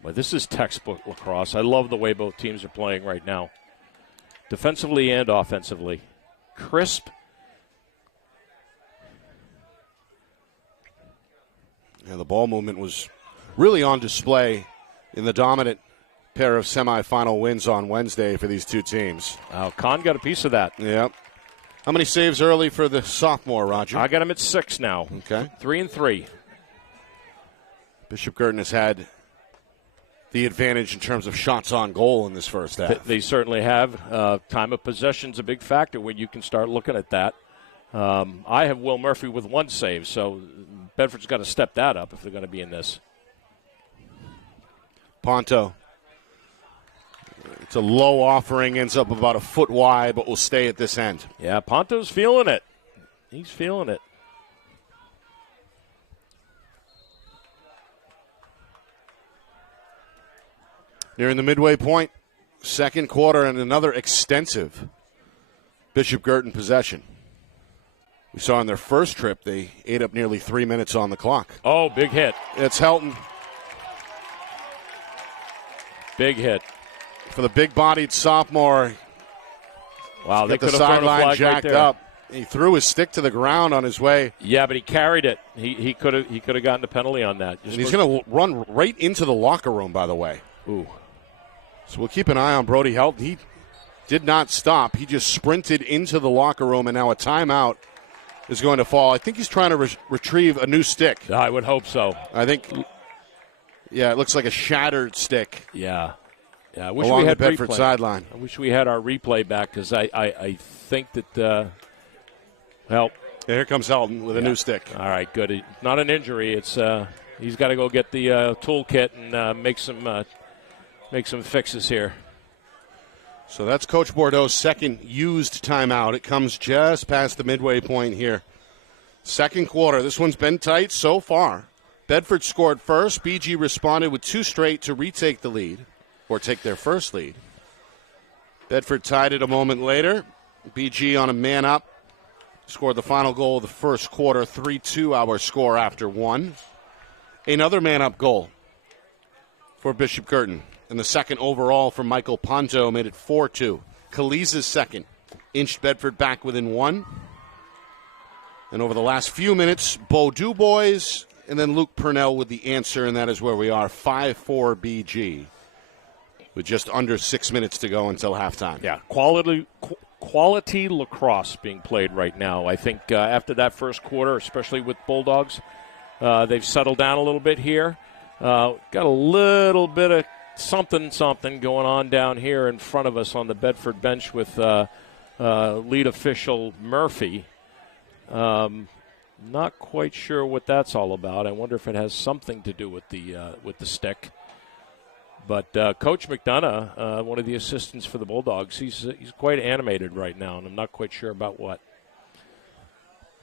Well, this is textbook lacrosse. I love the way both teams are playing right now. Defensively and offensively. Crisp. Yeah, the ball movement was really on display in the dominant pair of semifinal wins on Wednesday for these two teams. Con got a piece of that. Yep. How many saves early for the sophomore, Roger? I got him at 6 now. Okay. 3-3. Bishop Guertin has had the advantage in terms of shots on goal in this first half. They certainly have. Time of possession's a big factor when you can start looking at that. I have Will Murphy with 1 save, so Bedford's got to step that up if they're going to be in this. Ponto. It's a low offering, ends up about a foot wide, but will stay at this end. Yeah, Ponto's feeling it. He's feeling it. Nearing the midway point, second quarter, and another extensive Bishop Guertin possession. We saw in their first trip, they ate up nearly 3 minutes on the clock. Oh, big hit. It's Helton. Big hit. For the big-bodied sophomore. Wow, they got could the have thrown a sideline flag jacked right there. up. He threw his stick to the ground on his way. Yeah, but he carried it. He could have gotten a penalty on that. And he's going to run right into the locker room, by the way. Ooh. So we'll keep an eye on Brody Helton. He did not stop. He just sprinted into the locker room, and now a timeout is going to fall. I think he's trying to retrieve a new stick. I would hope so. I think, yeah, it looks like a shattered stick. Yeah. I wish along we had the Bedford replay. sideline. I wish we had our replay back because I think that, Here comes Helton with a new stick. All right, good. Not an injury. It's he's got to go get the toolkit and make some fixes here. So that's Coach Bordeaux's second used timeout. It comes just past the midway point here. Second quarter. This one's been tight so far. Bedford scored first. BG responded with 2 straight to retake the lead, or take their first lead. Bedford tied it a moment later. BG on a man up. Scored the final goal of the first quarter. 3-2 our score after 1. Another man up goal for Bishop Guertin. And the second overall for Michael Ponto made it 4-2. Kaliza's second inched Bedford back within 1. And over the last few minutes, Bo Dubois and then Luke Purnell with the answer, and that is where we are, 5-4 BG, with just under 6 minutes to go until halftime. Yeah, quality lacrosse being played right now. I think after that first quarter, especially with Bulldogs, they've settled down a little bit here. Got a little bit of something going on down here in front of us on the Bedford bench with lead official Murphy. Not quite sure what that's all about. I wonder if it has something to do with the stick. But Coach McDonough, one of the assistants for the Bulldogs, he's quite animated right now, and I'm not quite sure about what.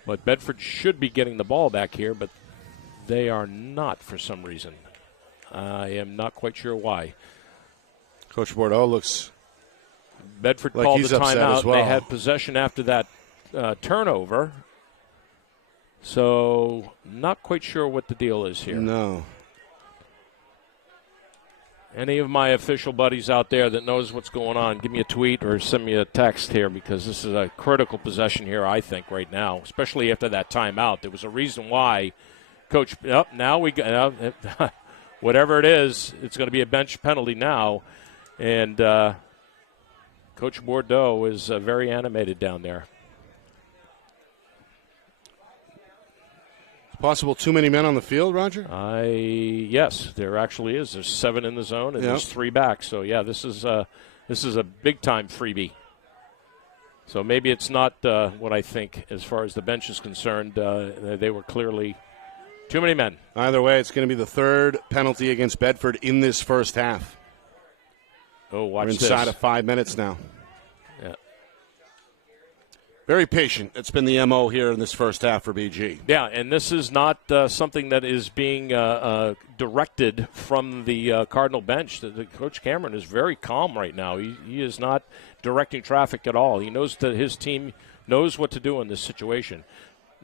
But Bedford should be getting the ball back here, but they are not for some reason. I am not quite sure why. Coach Bordeaux looks Bedford like called he's the upset timeout. as well. They had possession after that turnover. So not quite sure what the deal is here. No. Any of my official buddies out there that knows what's going on, give me a tweet or send me a text here, because this is a critical possession here, I think, right now, especially after that timeout. There was a reason why Coach, now we got, whatever it is, it's going to be a bench penalty now. And Coach Bordeaux is very animated down there. Possible too many men on the field, Roger? Yes, there actually is. There's 7 in the zone, and there's 3 back. So, yeah, this is a big-time freebie. So maybe it's not what I think as far as the bench is concerned. They were clearly too many men. Either way, it's going to be the third penalty against Bedford in this first half. Oh, watch this. We're inside of 5 minutes now. Yeah. Very patient. It's been the MO here in this first half for BG. Yeah, and this is not something that is being directed from the Cardinal bench. Coach Cameron is very calm right now. He is not directing traffic at all. He knows that his team knows what to do in this situation.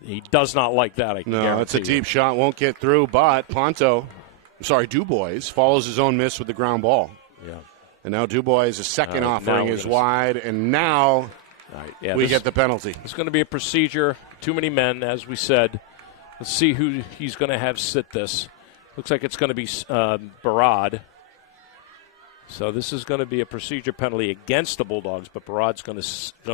He does not like that, I can guarantee. No, it's a deep shot. Won't get through, but Dubois follows his own miss with the ground ball. Yeah. And now Dubois' second offering is wide, and now we get the penalty. It's going to be a procedure. Too many men, as we said. Let's see who he's going to have sit this. Looks like it's going to be Barad. So this is going to be a procedure penalty against the Bulldogs, but Barad's going to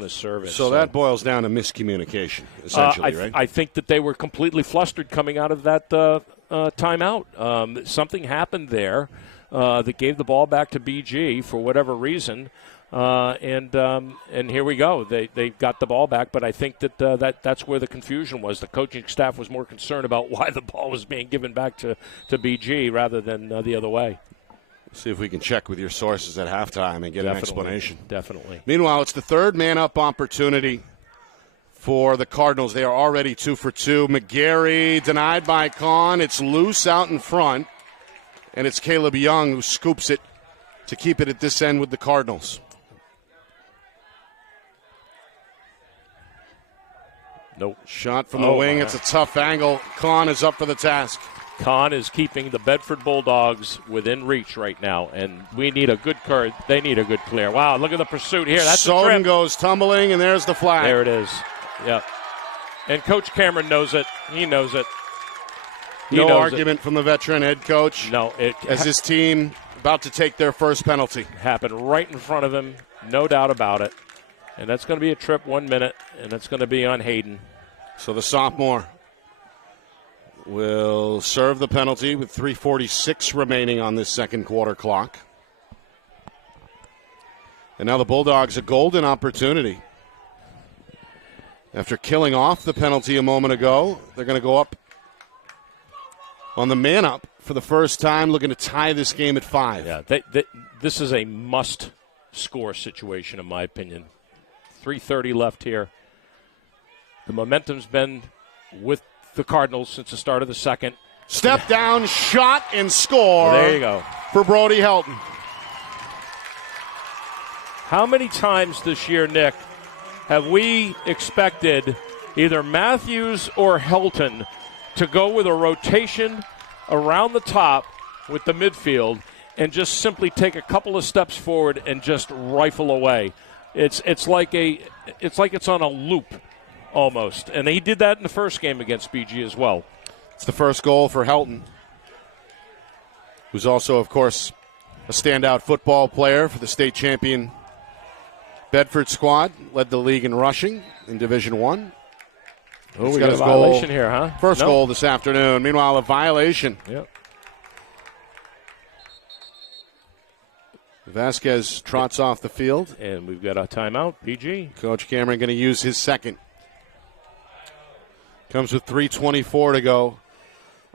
serve it. So that boils down to miscommunication, essentially, right? I think that they were completely flustered coming out of that timeout. Something happened there that gave the ball back to BG for whatever reason, and here we go. They got the ball back, but I think that's where the confusion was. The coaching staff was more concerned about why the ball was being given back to BG rather than the other way. See if we can check with your sources at halftime and get an explanation. Definitely. Meanwhile, it's the third man-up opportunity for the Cardinals. They are already 2 for 2. McGarry denied by Kahn. It's loose out in front, and it's Caleb Young who scoops it to keep it at this end with the Cardinals. Nope. Shot from the wing. It's a tough angle. Kahn is up for the task. Kahn is keeping the Bedford Bulldogs within reach right now, and we need a good card. They need a good clear. Wow, look at the pursuit here. That's Soden a trip. goes tumbling, and there's the flag. There it is. Yep. And Coach Cameron knows it. He knows it. No argument from the veteran head coach. No. As his team about to take their first penalty. Happened right in front of him, no doubt about it. And that's going to be a trip 1 minute, and that's going to be on Hayden. So the sophomore will serve the penalty with 3:46 remaining on this second quarter clock. And now the Bulldogs a golden opportunity. After killing off the penalty a moment ago, they're going to go up on the man-up for the first time, looking to tie this game at 5. Yeah, this is a must-score situation, in my opinion. 3:30 left here. The momentum's been with the Cardinals since the start of the second. Step down, shot, and score. Well, there you go. For Brody Helton. How many times this year, Nick, have we expected either Matthews or Helton to go with a rotation around the top with the midfield and just simply take a couple of steps forward and just rifle away? It's like it's on a loop. Almost. And he did that in the first game against BG as well. It's the first goal for Helton, who's also, of course, a standout football player for the state champion Bedford squad. Led the league in rushing in Division I. Oh, we got a violation here, huh? First goal this afternoon. Meanwhile, a violation. Yep. Vasquez trots off the field. And we've got a timeout, BG. Coach Cameron going to use his second. Comes with 3:24 to go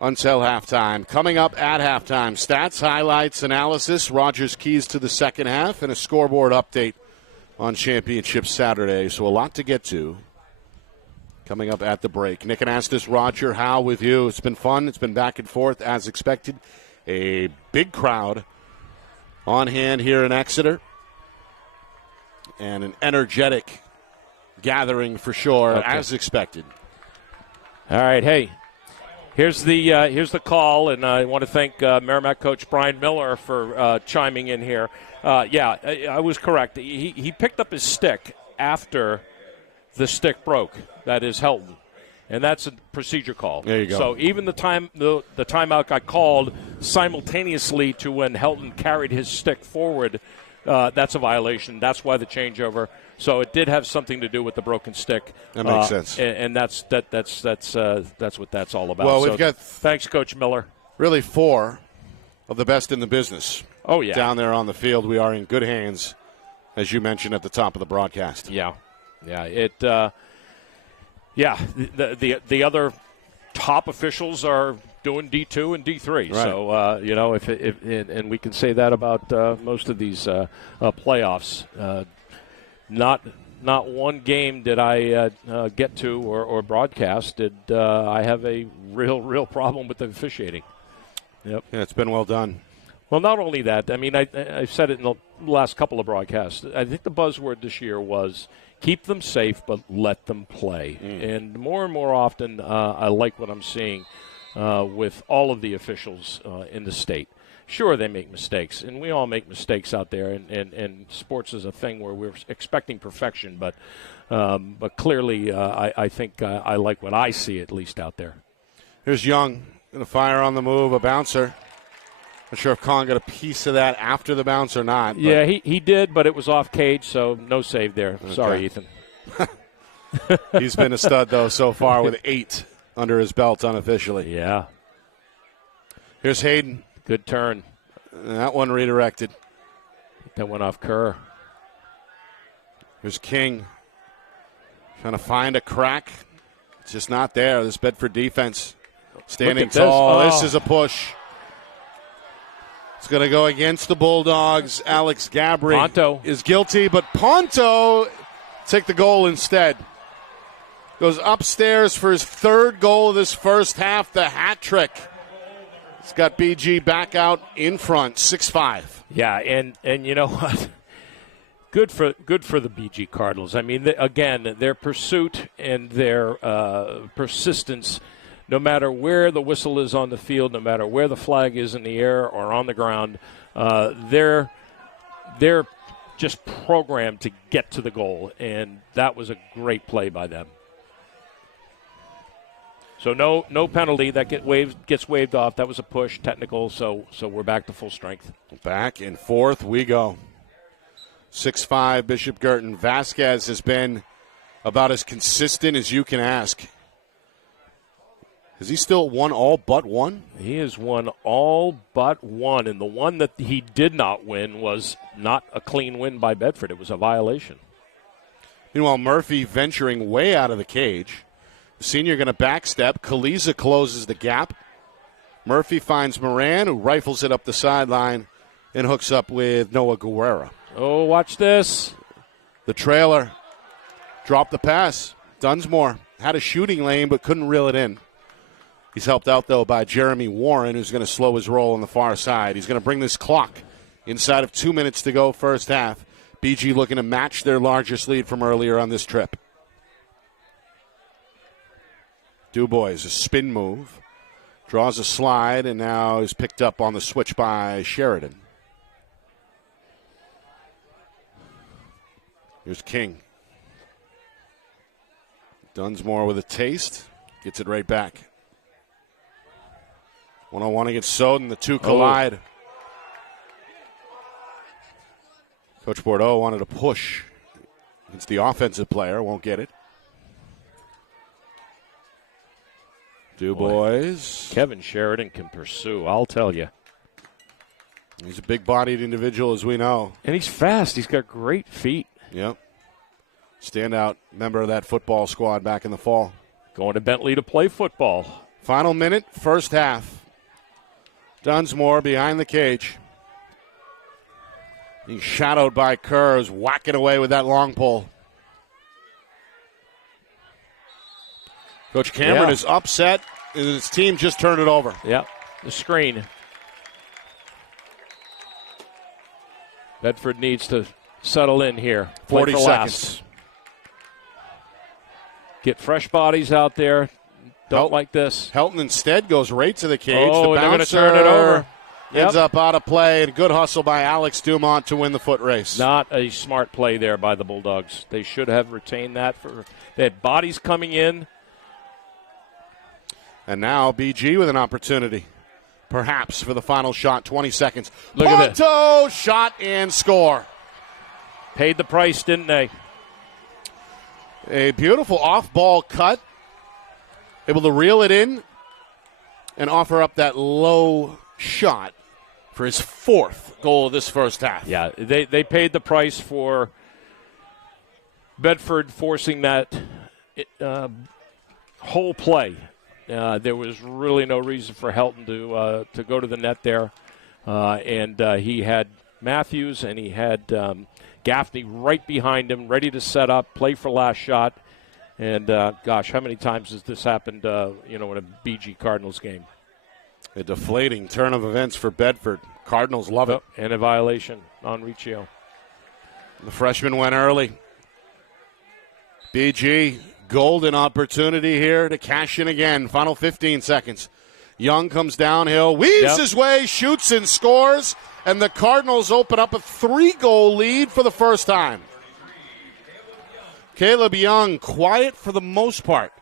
until halftime. Coming up at halftime, stats, highlights, analysis, Rogers' keys to the second half, and a scoreboard update on Championship Saturday. So a lot to get to coming up at the break. Nick and Astis, Roger Howe with you. It's been fun. It's been back and forth as expected. A big crowd on hand here in Exeter. And an energetic gathering for sure, as expected. All right, hey, here's the call, and I want to thank Merrimack coach Brian Miller for chiming in here. I was correct. He picked up his stick after the stick broke. That is Helton, and that's a procedure call. There you go. So even the timeout got called simultaneously to when Helton carried his stick forward. That's a violation. That's why the changeover. So it did have something to do with the broken stick. That makes sense. And that's what that's all about. Well, we've got thanks, Coach Miller. Really 4 of the best in the business. Oh yeah, down there on the field, we are in good hands, as you mentioned at the top of the broadcast. Yeah. The other top officials are doing D2 and D3. Right. So and we can say that about most of these playoffs. Not one game did I get to or broadcast did I have a real problem with the officiating. Yep. Yeah, it's been well done. Well, not only that, I mean, I've said it in the last couple of broadcasts. I think the buzzword this year was keep them safe, but let them play. And more often, I like what I'm seeing with all of the officials in the state. Sure, they make mistakes, and we all make mistakes out there, and sports is a thing where we're expecting perfection, but clearly I think I like what I see, at least, out there. Here's Young, going to fire on the move, a bouncer. Not sure if Con got a piece of that after the bounce or not. Yeah, he did, but it was off cage, so no save there. Okay. Sorry, Ethan. He's been a stud, though, so far with 8 under his belt unofficially. Yeah. Here's Hayden. Good turn. That one redirected. That went off Kerr. Here's King. Trying to find a crack. It's just not there. This Bedford defense standing tall. This is a push. It's going to go against the Bulldogs. Alex Gabry Ponto is guilty, but Ponto take the goal instead. Goes upstairs for his 3rd goal of this first half, the hat trick. It's got BG back out in front, 6-5. Yeah, and you know what? Good for the BG Cardinals. I mean, again, their pursuit and their persistence, no matter where the whistle is on the field, no matter where the flag is in the air or on the ground, they're just programmed to get to the goal, and that was a great play by them. So no penalty. That gets waved off. That was a push, technical, so we're back to full strength. Back and forth we go. 6-5 Bishop Guertin. Vasquez has been about as consistent as you can ask. Has he still won all but one? He has won all but one, and the one that he did not win was not a clean win by Bedford. It was a violation. Meanwhile, Murphy venturing way out of the cage. The senior going to backstep. Kaliza closes the gap. Murphy finds Moran, who rifles it up the sideline and hooks up with Noah Guerra. Oh, watch this. The trailer dropped the pass. Dunsmore had a shooting lane but couldn't reel it in. He's helped out, though, by Jeremy Warren, who's going to slow his roll on the far side. He's going to bring this clock inside of 2 minutes to go first half. BG looking to match their largest lead from earlier on this trip. Dubois, a spin move. Draws a slide, and now is picked up on the switch by Sheridan. Here's King. Dunsmore with a taste. Gets it right back. 1-on-1 against Soden. The two collide. Coach Bordeaux wanted to push against the offensive player. Won't get it. Dubois. Kevin Sheridan can pursue, I'll tell you. He's a big-bodied individual, as we know. And he's fast. He's got great feet. Yep. Standout member of that football squad back in the fall. Going to Bentley to play football. Final minute, first half. Dunsmore behind the cage. Being shadowed by Kerr, who's whacking away with that long pole. Coach Cameron is upset. His team just turned it over. Yep, the screen. Bedford needs to settle in here. 40 seconds. Last. Get fresh bodies out there. Don't like this. Helton instead goes right to the cage. Oh, the they're going to bouncer turn it over. Ends up out of play. And good hustle by Alex Dumont to win the foot race. Not a smart play there by the Bulldogs. They should have retained that. They had bodies coming in. And now BG with an opportunity, perhaps, for the final shot. 20 seconds. Look at Ponto, shot and score. Paid the price, didn't they? A beautiful off-ball cut. Able to reel it in and offer up that low shot for his 4th goal of this first half. Yeah, they paid the price for Bedford forcing that whole play. There was really no reason for Helton to go to the net there. And he had Matthews and he had Gaffney right behind him, ready to set up, play for last shot. And, gosh, how many times has this happened, in a BG Cardinals game? A deflating turn of events for Bedford. Cardinals love it. And a violation on Riccio. The freshman went early. BG, golden opportunity here to cash in again. Final 15 seconds. Young comes downhill, weaves his way, shoots and scores. And the Cardinals open up a 3-goal lead for the first time. Caleb Young, quiet for the most part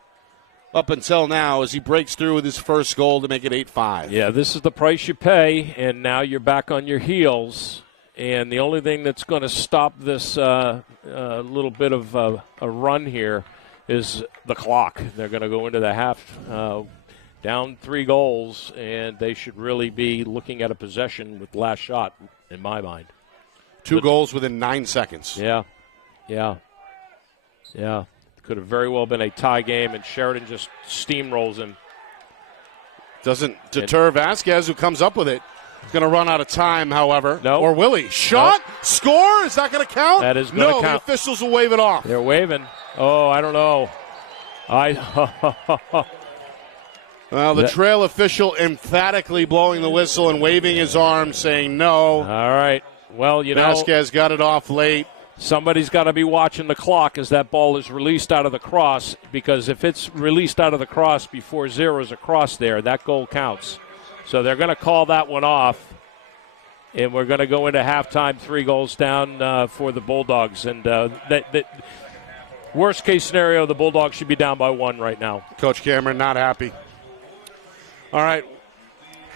up until now as he breaks through with his first goal to make it 8-5. Yeah, this is the price you pay, and now you're back on your heels. And the only thing that's going to stop this little bit of a run here is the clock. They're going to go into the half down 3 goals, and they should really be looking at a possession with last shot, in my mind. 2 goals within 9 seconds. Yeah. Could have very well been a tie game, and Sheridan just steamrolls him. Doesn't deter Vasquez, who comes up with it. He's going to run out of time, however. No. Or will he? Shot? No. Score? Is that going to count? That is going to count. No, the officials will wave it off. They're waving. Oh, I don't know. Well, the trail official emphatically blowing the whistle and waving his arm, saying no. All right. Well, Vasquez got it off late. Somebody's got to be watching the clock as that ball is released out of the cross, because if it's released out of the cross before zero's across there, that goal counts. So they're going to call that one off, and we're going to go into halftime 3 goals down for the Bulldogs. And worst case scenario, the Bulldogs should be down by 1 right now. Coach Cameron not happy. All right,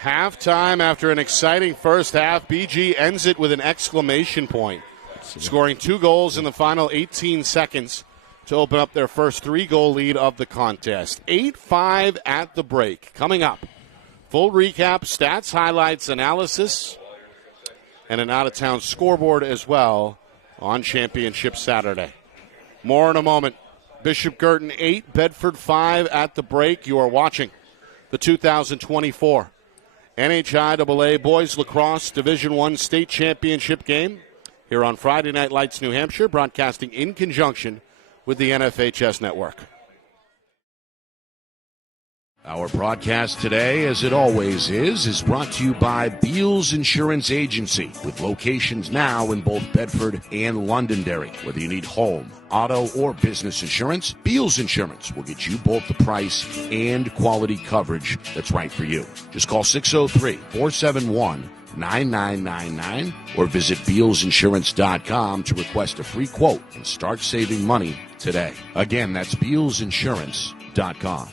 halftime after an exciting first half. BG ends it with an exclamation point, scoring 2 goals in the final 18 seconds to open up their first 3-goal lead of the contest. 8-5 at the break. Coming up, full recap, stats, highlights, analysis, and an out-of-town scoreboard as well on Championship Saturday. More in a moment. Bishop Guertin 8, Bedford 5 at the break. You are watching the 2024 NHIAA Boys Lacrosse Division I State Championship game here on Friday Night Lights, New Hampshire, broadcasting in conjunction with the NFHS Network. Our broadcast today, as it always is brought to you by Beals Insurance Agency, with locations now in both Bedford and Londonderry. Whether you need home, auto, or business insurance, Beals Insurance will get you both the price and quality coverage that's right for you. Just call 603-471-9999 or visit BealsInsurance.com to request a free quote and start saving money today. Again, that's BealsInsurance.com.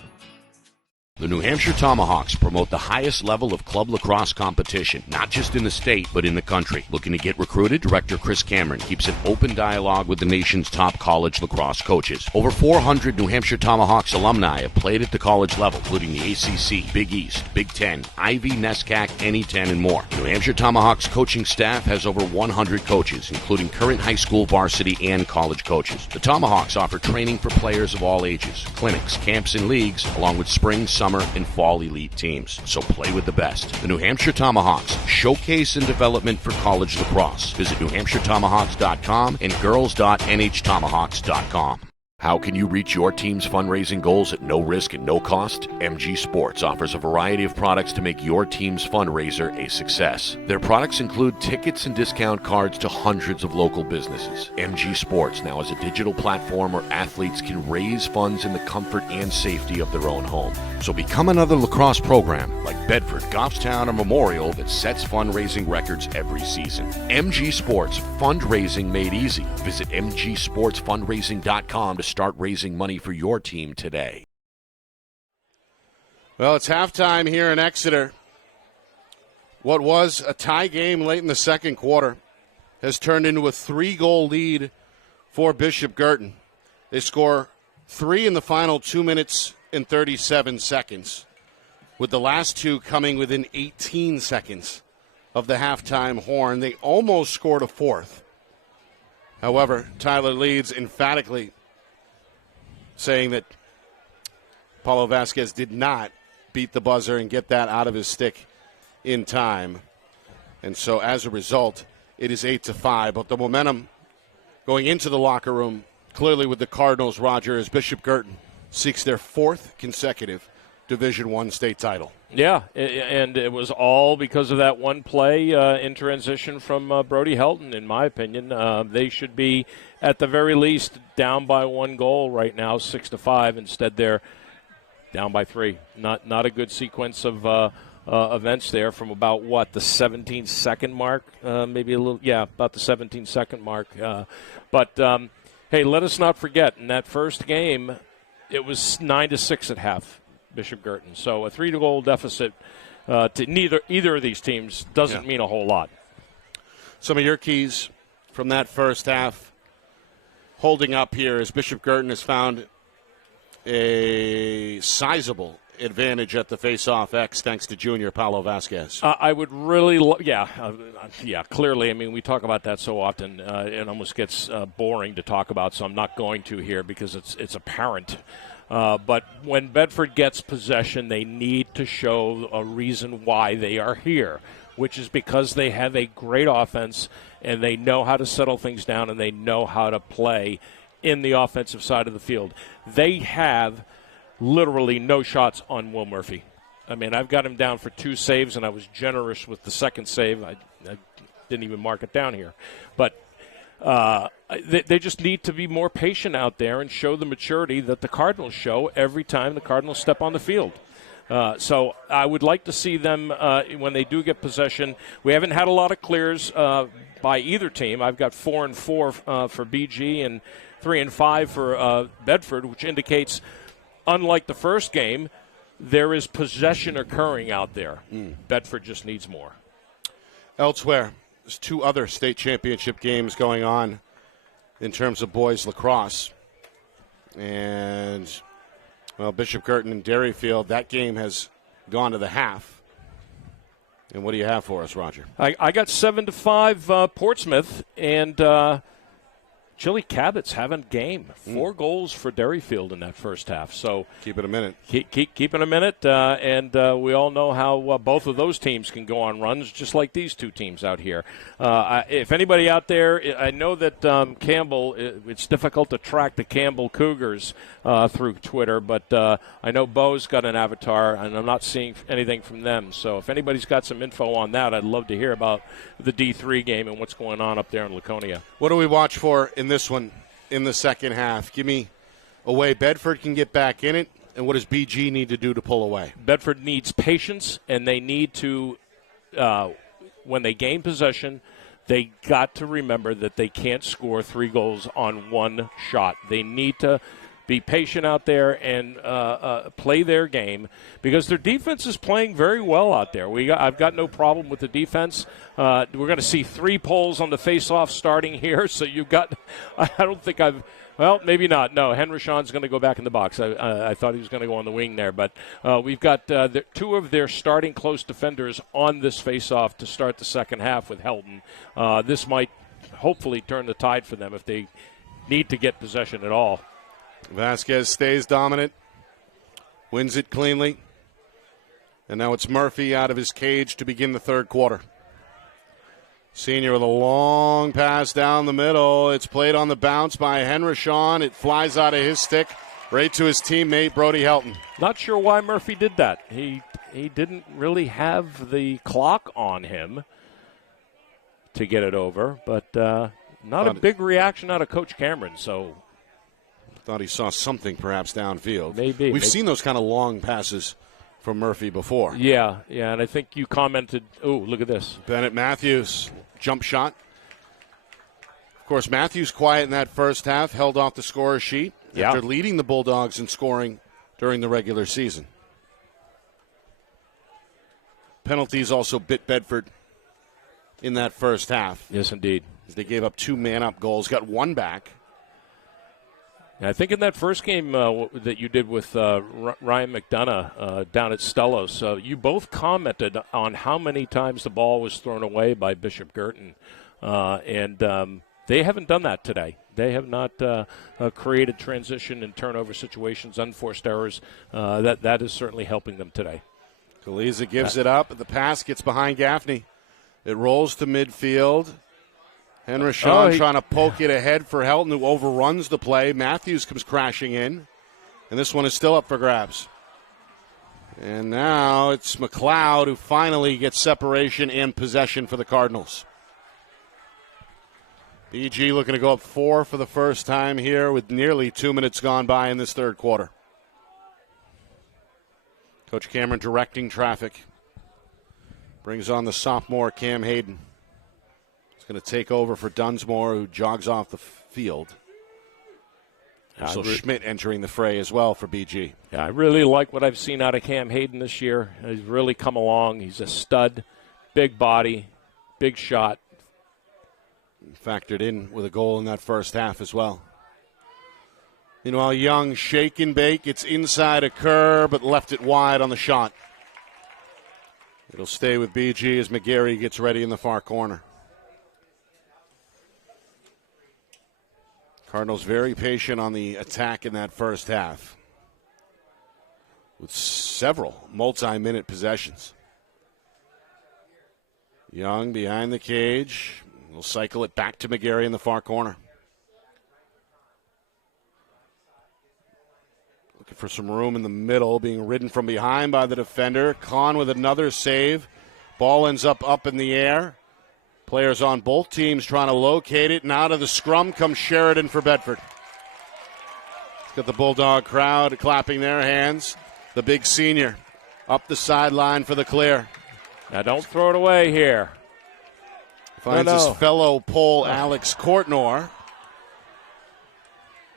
The New Hampshire Tomahawks promote the highest level of club lacrosse competition, not just in the state, but in the country. Looking to get recruited? Director Chris Cameron keeps an open dialogue with the nation's top college lacrosse coaches. Over 400 New Hampshire Tomahawks alumni have played at the college level, including the ACC, Big East, Big Ten, Ivy, NESCAC, NE10, and more. New Hampshire Tomahawks coaching staff has over 100 coaches, including current high school, varsity, and college coaches. The Tomahawks offer training for players of all ages, clinics, camps, and leagues, along with spring, summer, and fall elite teams. So play with the best. The New Hampshire Tomahawks, showcase and development for college lacrosse. Visit NewHampshireTomahawks.com and girls.nhtomahawks.com. How can you reach your team's fundraising goals at no risk and no cost? MG Sports offers a variety of products to make your team's fundraiser a success. Their products include tickets and discount cards to hundreds of local businesses. MG Sports now has a digital platform where athletes can raise funds in the comfort and safety of their own home. So become another lacrosse program like Bedford, Goffstown, or Memorial that sets fundraising records every season. MG Sports, fundraising made easy. Visit mgsportsfundraising.com to start raising money for your team today. Well, it's halftime here in Exeter. What was a tie game late in the second quarter has turned into a 3-goal lead for Bishop Guertin. They score 3 in the final 2 minutes and 37 seconds, with the last 2 coming within 18 seconds of the halftime horn. They almost scored a 4th. However, Tyler Leeds emphatically saying that Paulo Vasquez did not beat the buzzer and get that out of his stick in time. And so as a result, it is 8-5. But the momentum going into the locker room, clearly with the Cardinals, Roger, as Bishop Guertin seeks their 4th consecutive Division I state title. Yeah, and it was all because of that one play in transition from Brody Helton, in my opinion. They should be, at the very least, down by 1 goal right now, 6-5. Instead, they're down by 3. Not a good sequence of events there from about, the 17-second mark? Maybe a little, about the 17-second mark. But, hey, let us not forget, in that first game, it was 9-6 at half, Bishop Guertin. So a 3-goal deficit to either of these teams doesn't mean a whole lot. Some of your keys from that first half holding up here as Bishop Guertin has found a sizable advantage at the face-off X thanks to junior Paulo Vasquez. I would really, clearly. I mean, we talk about that so often, it almost gets boring to talk about, so I'm not going to here because it's apparent. But when Bedford gets possession, they need to show a reason why they are here, which is because they have a great offense and they know how to settle things down and they know how to play in the offensive side of the field. They have literally no shots on Will Murphy. I mean, I've got him down for 2 saves, and I was generous with the second save. I didn't even mark it down here. But they just need to be more patient out there and show the maturity that the Cardinals show every time the Cardinals step on the field. So I would like to see them, when they do get possession. We haven't had a lot of clears by either team. I've got 4 and 4 for BG and 3 and 5 for Bedford, which indicates, unlike the first game, there is possession occurring out there. Bedford just needs more. Elsewhere, there's 2 other state championship games going on in terms of boys lacrosse. And, well, Bishop Guertin and Derryfield, that game has gone to the half. And what do you have for us, Roger? I got 7-5 Portsmouth, and Chili Cabot's having game. 4 goals for Derryfield in that first half. So keep it a minute. Keep it a minute, and we all know how both of those teams can go on runs, just like these 2 teams out here. If anybody out there, I know that Campbell, it's difficult to track the Campbell Cougars through Twitter, but I know Bo's got an avatar, and I'm not seeing anything from them. So if anybody's got some info on that, I'd love to hear about the D3 game and what's going on up there in Laconia. What do we watch for in this one in the second half? Give me a way Bedford can get back in it, and what does BG need to do to pull away? Bedford needs patience, and they need to, when they gain possession, they got to remember that they can't score 3 goals on 1 shot. They need to be patient out there and play their game, because their defense is playing very well out there. I've got no problem with the defense. We're going to see 3 poles on the face-off starting here. So you've got – I don't think I've – well, maybe not. No, Henry Sean's going to go back in the box. I thought he was going to go on the wing there. But we've got 2 of their starting close defenders on this face-off to start the second half with Helton. This might hopefully turn the tide for them if they need to get possession at all. Vasquez stays dominant, wins it cleanly, and now it's Murphy out of his cage to begin the third quarter. Senior with a long pass down the middle. It's played on the bounce by Henry Sean. It flies out of his stick right to his teammate, Brody Helton. Not sure why Murphy did that. He didn't really have the clock on him to get it over, but not a big reaction out of Coach Cameron, so... Thought he saw something perhaps downfield. Maybe. We've seen those kind of long passes from Murphy before. Yeah, and I think you commented, oh, look at this. Bennett Matthews, jump shot. Of course, Matthews quiet in that first half, held off the scorer sheet after leading the Bulldogs in scoring during the regular season. Penalties also bit Bedford in that first half. Yes, indeed. As they gave up 2 man-up goals, got 1 back. I think in that first game that you did with Ryan McDonough down at Stellos, you both commented on how many times the ball was thrown away by Bishop Guertin, and they haven't done that today. They have not created transition and turnover situations, unforced errors. That is certainly helping them today. Kaliza gives it up. The pass gets behind Gaffney. It rolls to midfield. Henry Sean trying to poke it ahead for Helton, who overruns the play. Matthews comes crashing in, and this one is still up for grabs. And now it's McLeod who finally gets separation and possession for the Cardinals. BG looking to go up 4 for the first time here with nearly 2 minutes gone by in this third quarter. Coach Cameron directing traffic. Brings on the sophomore Cam Hayden. He's going to take over for Dunsmore, who jogs off the field. So Schmidt entering the fray as well for BG. Yeah, I really like what I've seen out of Cam Hayden this year. He's really come along. He's a stud, big body, big shot. Factored in with a goal in that first half as well. Meanwhile, Young shake and bake. It's inside a curve, but left it wide on the shot. It'll stay with BG as McGarry gets ready in the far corner. Cardinals very patient on the attack in that first half, with several multi-minute possessions. Young behind the cage. We'll cycle it back to McGarry in the far corner. Looking for some room in the middle, being ridden from behind by the defender. Kahn with another save. Ball ends up in the air. Players on both teams trying to locate it, and out of the scrum comes Sheridan for Bedford. Got the Bulldog crowd clapping their hands. The big senior up the sideline for the clear. Now don't throw it away here. Finds his fellow Pole, Alex Courtnor.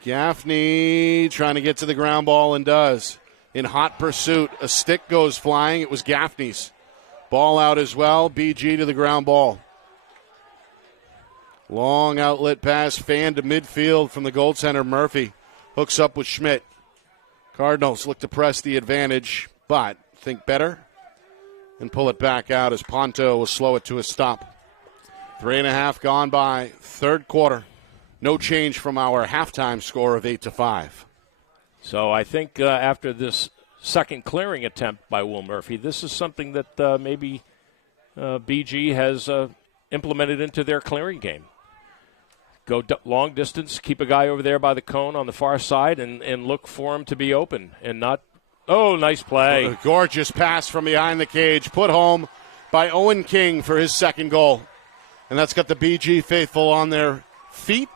Gaffney trying to get to the ground ball and does. In hot pursuit, a stick goes flying. It was Gaffney's. Ball out as well. BG to the ground ball. Long outlet pass, fan to midfield from the goaltender Murphy. Hooks up with Schmidt. Cardinals look to press the advantage, but think better and pull it back out as Ponto will slow it to a stop. 3.5 gone by, third quarter. No change from our halftime score of 8-5. So I think after this second clearing attempt by Will Murphy, this is something that maybe BG has implemented into their clearing game. Go long distance, keep a guy over there by the cone on the far side, and look for him to be open and not. Oh, nice play. A gorgeous pass from behind the cage, put home by Owen King for his second goal. And that's got the BG faithful on their feet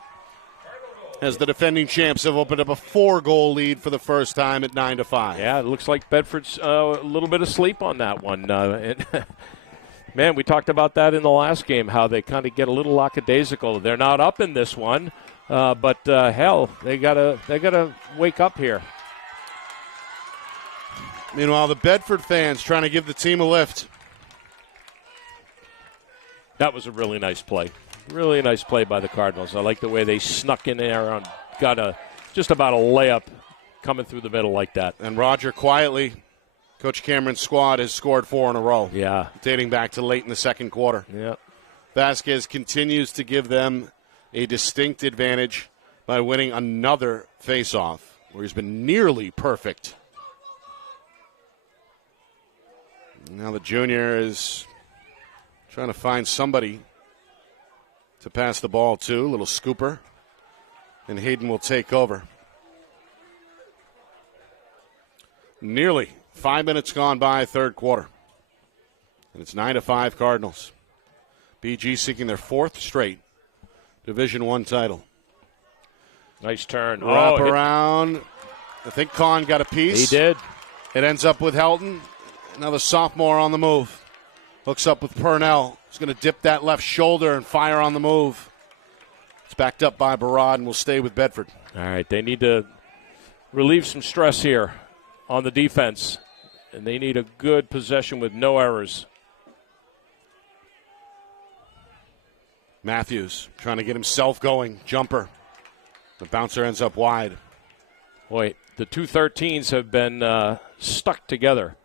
as the defending champs have opened up a 4-goal lead for the first time at 9-5. Yeah, it looks like Bedford's a little bit asleep on that one. Man, we talked about that in the last game, how they kind of get a little lackadaisical. They're not up in this one, but hell, they gotta wake up here. Meanwhile, the Bedford fans trying to give the team a lift. That was a really nice play. Really nice play by the Cardinals. I like the way they snuck in there and got just about a layup coming through the middle like that. And Roger quietly, Coach Cameron's squad has scored 4 in a row. Yeah. Dating back to late in the second quarter. Yeah. Vasquez continues to give them a distinct advantage by winning another faceoff, where he's been nearly perfect. Now the junior is trying to find somebody to pass the ball to. A little scooper. And Hayden will take over. Nearly 5 minutes gone by, third quarter. And it's 9-5 Cardinals. BG seeking their 4th straight Division I title. Nice turn. Wrap around. I think Kahn got a piece. He did. It ends up with Helton. Now the sophomore on the move. Hooks up with Purnell. He's going to dip that left shoulder and fire on the move. It's backed up by Barad and will stay with Bedford. All right, they need to relieve some stress here on the defense, and they need a good possession with no errors. Matthews trying to get himself going. Jumper. The bouncer ends up wide. Boy, the 213s have been stuck together.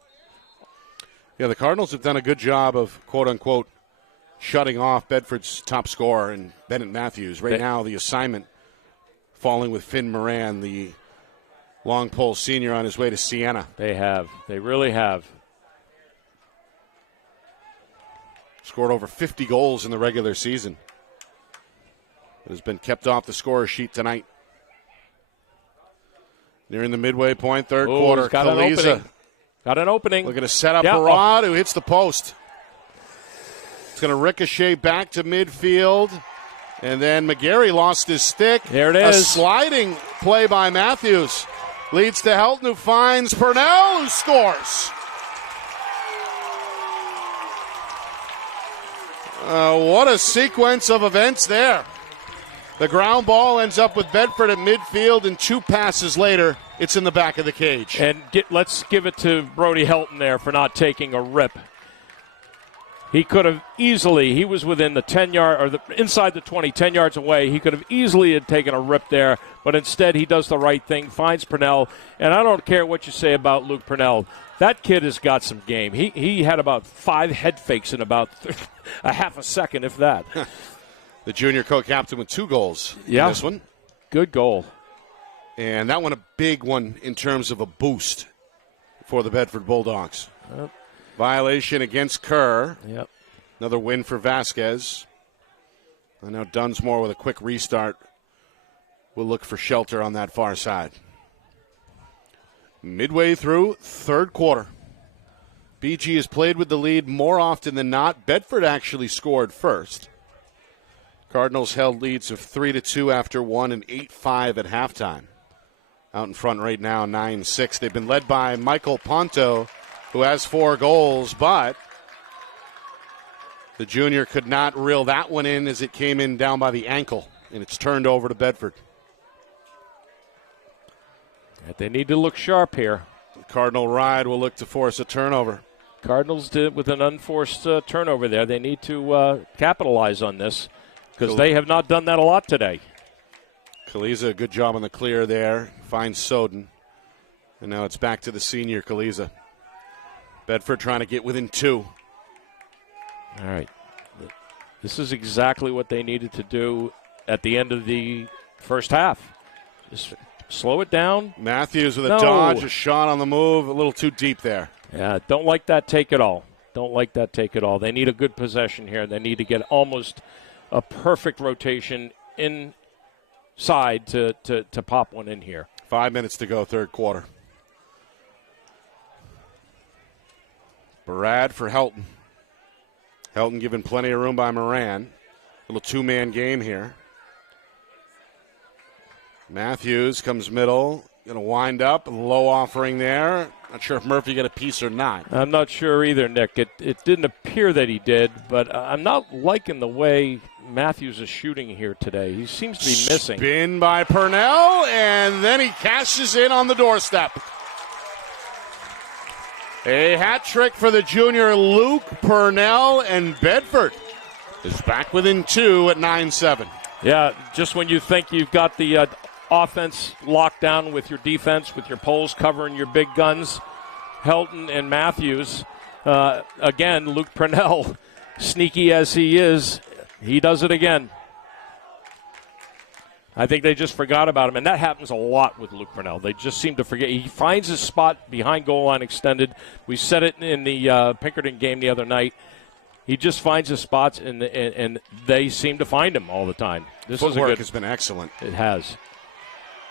Yeah, the Cardinals have done a good job of, quote-unquote, shutting off Bedford's top scorer and Bennett Matthews. Right now, the assignment falling with Finn Moran, the long pole senior on his way to Siena. They have. They really have. Scored over 50 goals in the regular season. It has been kept off the scorer sheet tonight. Nearing the midway point, third quarter. Got an opening. Got an opening. Looking to set up Barad, who hits the post. It's going to ricochet back to midfield. And then McGarry lost his stick. There it is. A sliding play by Matthews. Leads to Helton, who finds Purnell, who scores. What a sequence of events there. The ground ball ends up with Bedford at midfield, and 2 passes later, it's in the back of the cage. And let's give it to Brody Helton there for not taking a rip. He could have easily, he was within the 10-yard, or inside the 20, 10 yards away. He could have easily had taken a rip there, but instead he does the right thing, finds Purnell. And I don't care what you say about Luke Purnell. That kid has got some game. He had about 5 head fakes in about a half a second, if that. The junior co-captain with 2 goals in this one. Good goal. And that one a big one in terms of a boost for the Bedford Bulldogs. Yep. Violation against Kerr. Yep. Another win for Vasquez. And now Dunsmore with a quick restart will look for shelter on that far side. Midway through third quarter. BG has played with the lead more often than not. Bedford actually scored first. Cardinals held leads of 3-2 after 1 and 8-5 at halftime. Out in front right now, 9-6. They've been led by Michael Ponto, who has 4 goals, but the junior could not reel that one in as it came in down by the ankle, and it's turned over to Bedford. They need to look sharp here. The Cardinal Ride will look to force a turnover. Cardinals did with an unforced turnover there. They need to capitalize on this because they have not done that a lot today. Kaliza, a good job on the clear there. Finds Soden. And now it's back to the senior Kaliza. Bedford trying to get within 2. All right. This is exactly what they needed to do at the end of the first half. Just slow it down. Matthews with a dodge, a shot on the move, a little too deep there. Yeah, don't like that take at all. Don't like that take at all. They need a good possession here. They need to get almost a perfect rotation inside to pop one in here. 5 minutes to go, third quarter. Barad for Helton. Helton given plenty of room by Moran. Little 2-man game here. Matthews comes middle. Going to wind up. Low offering there. Not sure if Murphy got a piece or not. I'm not sure either, Nick. It didn't appear that he did, but I'm not liking the way Matthews is shooting here today. He seems to be missing. Spin by Purnell, and then he cashes in on the doorstep. A hat trick for the junior Luke Purnell, and Bedford is back within 2 at 9-7. Yeah, just when you think you've got the offense locked down with your defense, with your poles covering your big guns, Helton and Matthews. Again, Luke Purnell, sneaky as he is, he does it again. I think they just forgot about him, and that happens a lot with Luke Purnell. They just seem to forget. He finds his spot behind goal line extended. We said it in the Pinkerton game the other night. He just finds his spots, and they seem to find him all the time. This footwork has been excellent. It has.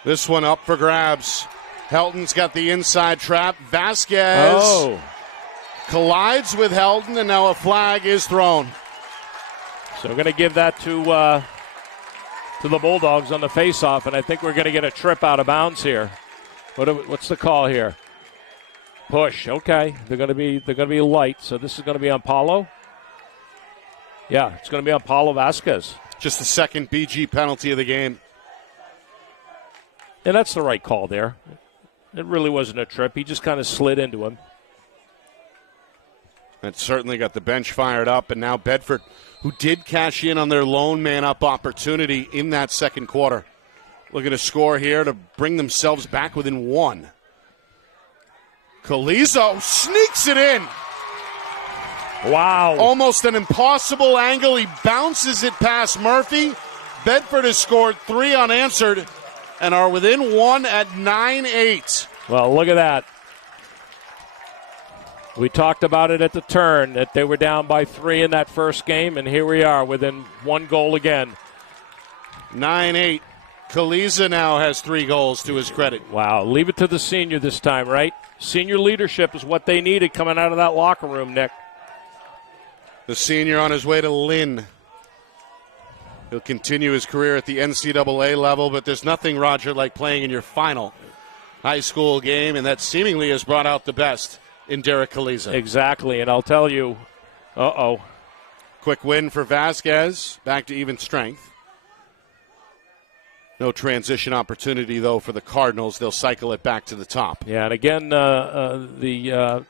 This one up for grabs. Helton's got the inside trap. Vasquez collides with Helton, and now a flag is thrown. So we're going to give that to the Bulldogs on the faceoff, and I think we're going to get a trip out of bounds here. What's the call here? Push. Okay, they're going to be light. So this is going to be on Paulo. Yeah, it's going to be on Paulo Vasquez. Just the second BG penalty of the game. And that's the right call there. It really wasn't a trip. He just kind of slid into him. That certainly got the bench fired up, and now Bedford, who did cash in on their lone man-up opportunity in that second quarter, looking to score here to bring themselves back within 1. Calizo sneaks it in. Wow. Almost an impossible angle. He bounces it past Murphy. Bedford has scored 3 unanswered and are within 1 at 9-8. Well, look at that. We talked about it at the turn, that they were down by 3 in that first game, and here we are within 1 goal again. 9-8. Kaliza now has 3 goals to his credit. Wow, leave it to the senior this time, right? Senior leadership is what they needed coming out of that locker room, Nick. The senior on his way to Lynn. He'll continue his career at the NCAA level, but there's nothing, Roger, like playing in your final high school game, and that seemingly has brought out the best in Derek Kaliza. Exactly, and I'll tell you, Quick win for Vasquez, back to even strength. No transition opportunity, though, for the Cardinals. They'll cycle it back to the top. Yeah, and again, the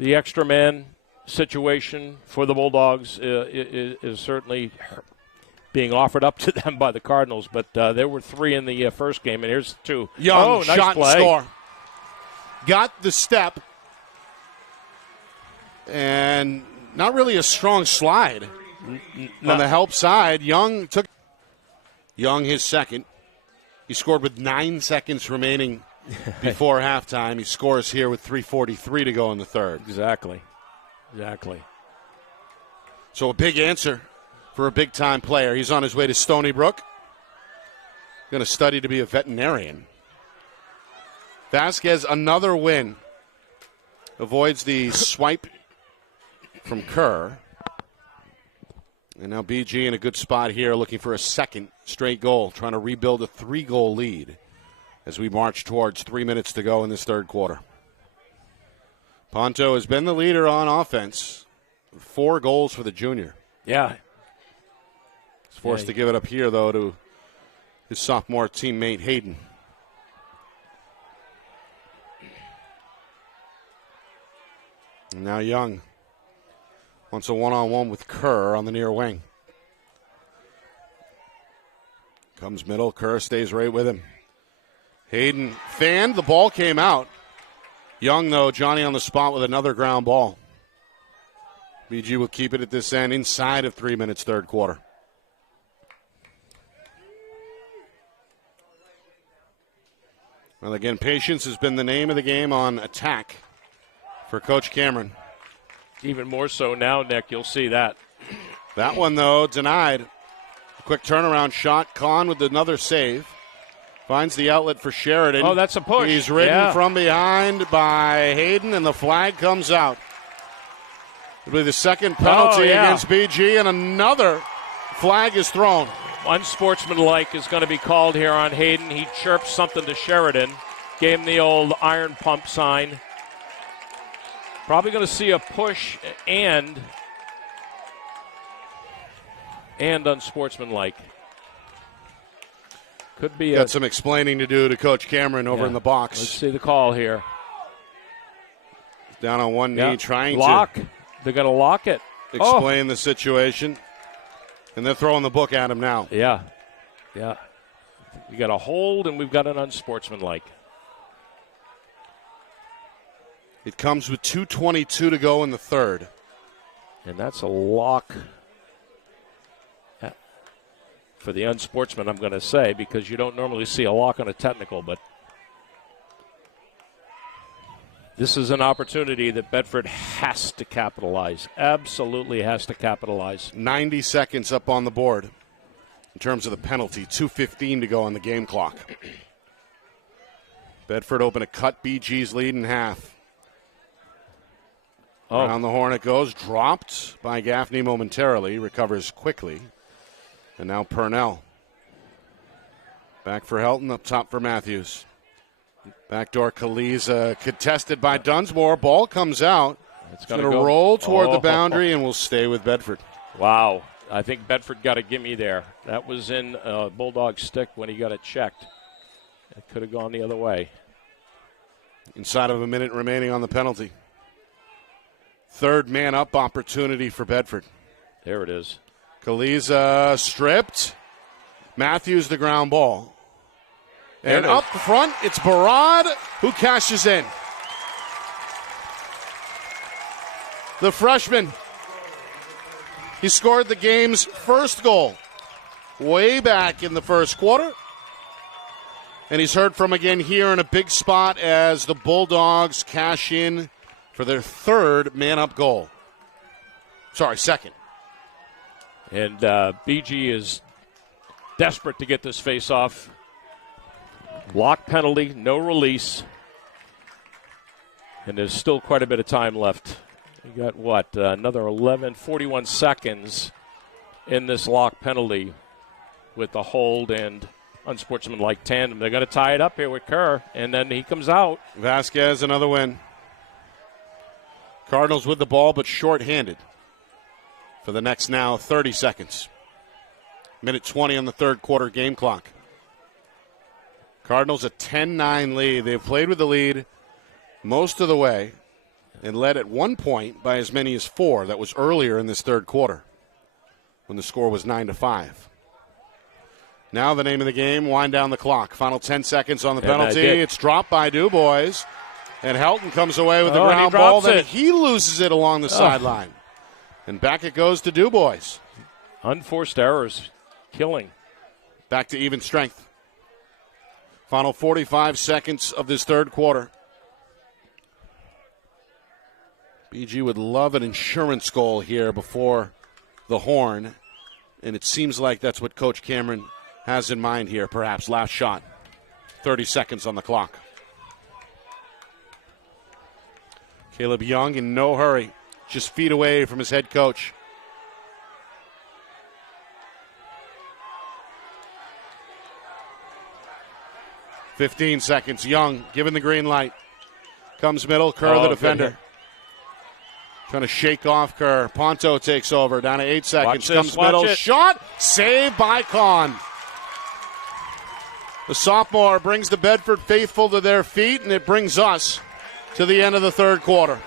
extra man situation for the Bulldogs is certainly being offered up to them by the Cardinals. But there were 3 in the first game, and here's 2. Young nice shot play. and score. Got the step. And not really a strong slide on the help side. Young took his second. He scored with 9 seconds remaining before halftime. He scores here with 3:43 to go in the third. Exactly. So a big answer for a big-time player. He's on his way to Stony Brook. Going to study to be a veterinarian. Vasquez, another win. Avoids the swipe from Kerr. And now BG in a good spot here, looking for a second straight goal, trying to rebuild a 3-goal lead as we march towards 3 minutes to go in this third quarter. Ponto has been the leader on offense. 4 goals for the junior. Yeah. He's forced to give it up here, though, to his sophomore teammate Hayden. And now Young wants a one-on-one with Kerr on the near wing. Comes middle. Kerr stays right with him. Hayden fanned. The ball came out. Young, though, Johnny on the spot with another ground ball. BG will keep it at this end inside of 3 minutes, third quarter. Well, again, patience has been the name of the game on attack for Coach Cameron. Even more so now, Nick. You'll see that. That one, though, denied. A quick turnaround shot. Kahn with another save. Finds the outlet for Sheridan. Oh, that's a push. He's ridden from behind by Hayden, and the flag comes out. It'll be the second penalty against BG, and another flag is thrown. Unsportsmanlike is going to be called here on Hayden. He chirped something to Sheridan. Gave him the old iron pump sign. Probably going to see a push and unsportsmanlike. Could be Got some explaining to do to Coach Cameron over in the box. Let's see the call here. Down on one knee, trying lock. to They're going to lock it. Explain the situation. And they're throwing the book at him now. Yeah. We got a hold, and we've got an unsportsmanlike. It comes with 2:22 to go in the third. And that's a lock for the unsportsman, I'm going to say, because you don't normally see a lock on a technical, but this is an opportunity that Bedford has to capitalize. Absolutely has to capitalize. 90 seconds up on the board in terms of the penalty. 2:15 to go on the game clock. Bedford open to cut BG's lead in half. Around the horn it goes. Dropped by Gaffney momentarily. Recovers quickly. And now Purnell. Back for Helton. Up top for Matthews. Backdoor Kaliza contested by Dunsmore. Ball comes out. It's going to roll toward the boundary and will stay with Bedford. Wow. I think Bedford got a gimme there. That was in Bulldog stick when he got it checked. It could have gone the other way. Inside of a minute remaining on the penalty. Third man up opportunity for Bedford. There it is. Kaliza stripped. Matthews the ground ball. And up front, it's Barad who cashes in. The freshman. He scored the game's first goal way back in the first quarter. And he's heard from again here in a big spot as the Bulldogs cash in for their third man-up goal. Second. And BG is desperate to get this face-off. Lock penalty, no release. And there's still quite a bit of time left. You got another 41 seconds in this lock penalty with the hold and unsportsmanlike tandem. They're going to tie it up here with Kerr, and then he comes out. Vasquez, another win. Cardinals with the ball, but shorthanded for the next now 30 seconds. Minute 20 on the third quarter game clock. Cardinals a 10-9 lead. They've played with the lead most of the way and led at one point by as many as 4. That was earlier in this third quarter when the score was 9-5. Now the name of the game, wind down the clock. Final 10 seconds on the penalty. It's dropped by DuBois, and Helton comes away with the ground ball. Then he loses it along the sideline. And back it goes to DuBois. Unforced errors, killing. Back to even strength. Final 45 seconds of this third quarter. BG would love an insurance goal here before the horn, and it seems like that's what Coach Cameron has in mind here, perhaps. Last shot. 30 seconds on the clock. Caleb Young in no hurry, just feet away from his head coach. "15 seconds. Young given the green light. Comes middle. Kerr, the defender. Trying to shake off Kerr. Ponto takes over. Down to 8 seconds. Comes middle. Shot. Saved by Kahn. The sophomore brings the Bedford faithful to their feet, and it brings us to the end of the third quarter.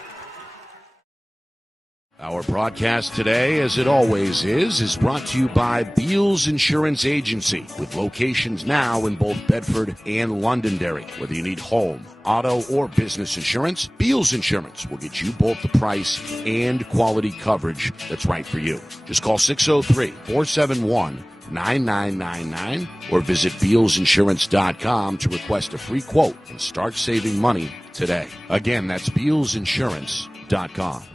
Our broadcast today, as it always is brought to you by Beals Insurance Agency, with locations now in both Bedford and Londonderry. Whether you need home, auto, or business insurance, Beals Insurance will get you both the price and quality coverage that's right for you. Just call 603-471-9999 or visit BealsInsurance.com to request a free quote and start saving money today. Again, that's BealsInsurance.com.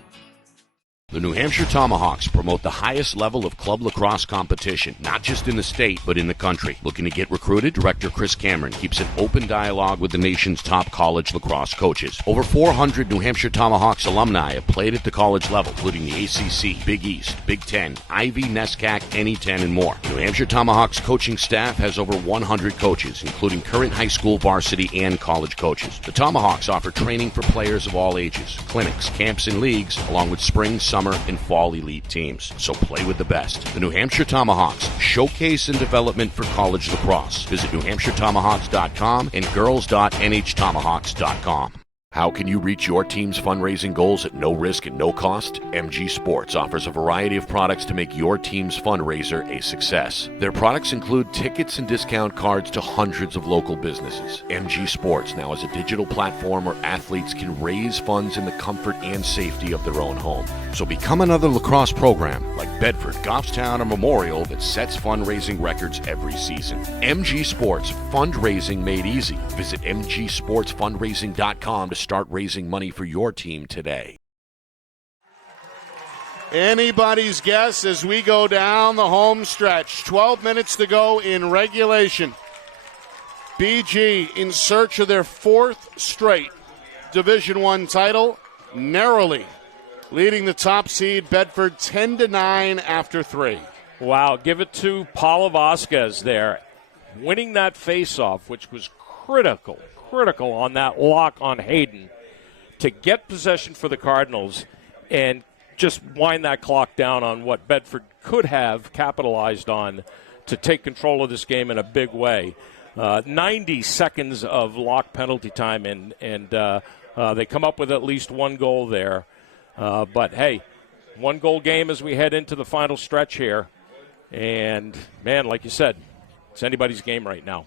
The New Hampshire Tomahawks promote the highest level of club lacrosse competition, not just in the state, but in the country. Looking to get recruited? Director Chris Cameron keeps an open dialogue with the nation's top college lacrosse coaches. Over 400 New Hampshire Tomahawks alumni have played at the college level, including the ACC, Big East, Big Ten, Ivy, NESCAC, NE10, and more. The New Hampshire Tomahawks coaching staff has over 100 coaches, including current high school, varsity, and college coaches. The Tomahawks offer training for players of all ages, clinics, camps, and leagues, along with spring, summer, and fall elite teams. So play with the best. The New Hampshire Tomahawks, showcase and development for college lacrosse. Visit NewHampshireTomahawks.com and girls.nhtomahawks.com. How can you reach your team's fundraising goals at no risk and no cost? MG Sports offers a variety of products to make your team's fundraiser a success. Their products include tickets and discount cards to hundreds of local businesses. MG Sports now has a digital platform where athletes can raise funds in the comfort and safety of their own home. So become another lacrosse program like Bedford, Goffstown, or Memorial that sets fundraising records every season. MG Sports, fundraising made easy. Visit mgsportsfundraising.com to start raising money for your team today. Anybody's guess as we go down the home stretch. 12 minutes to go in regulation. BG in search of their 4th straight Division I title, narrowly leading the top seed Bedford 10-9 after 3. Wow, give it to Paulo Vasquez there, winning that faceoff, which was critical on that lock on Hayden to get possession for the Cardinals and just wind that clock down on what Bedford could have capitalized on to take control of this game in a big way. 90 seconds of lock penalty time, and they come up with at least one goal there. But, hey, one-goal game as we head into the final stretch here. And, man, like you said, it's anybody's game right now.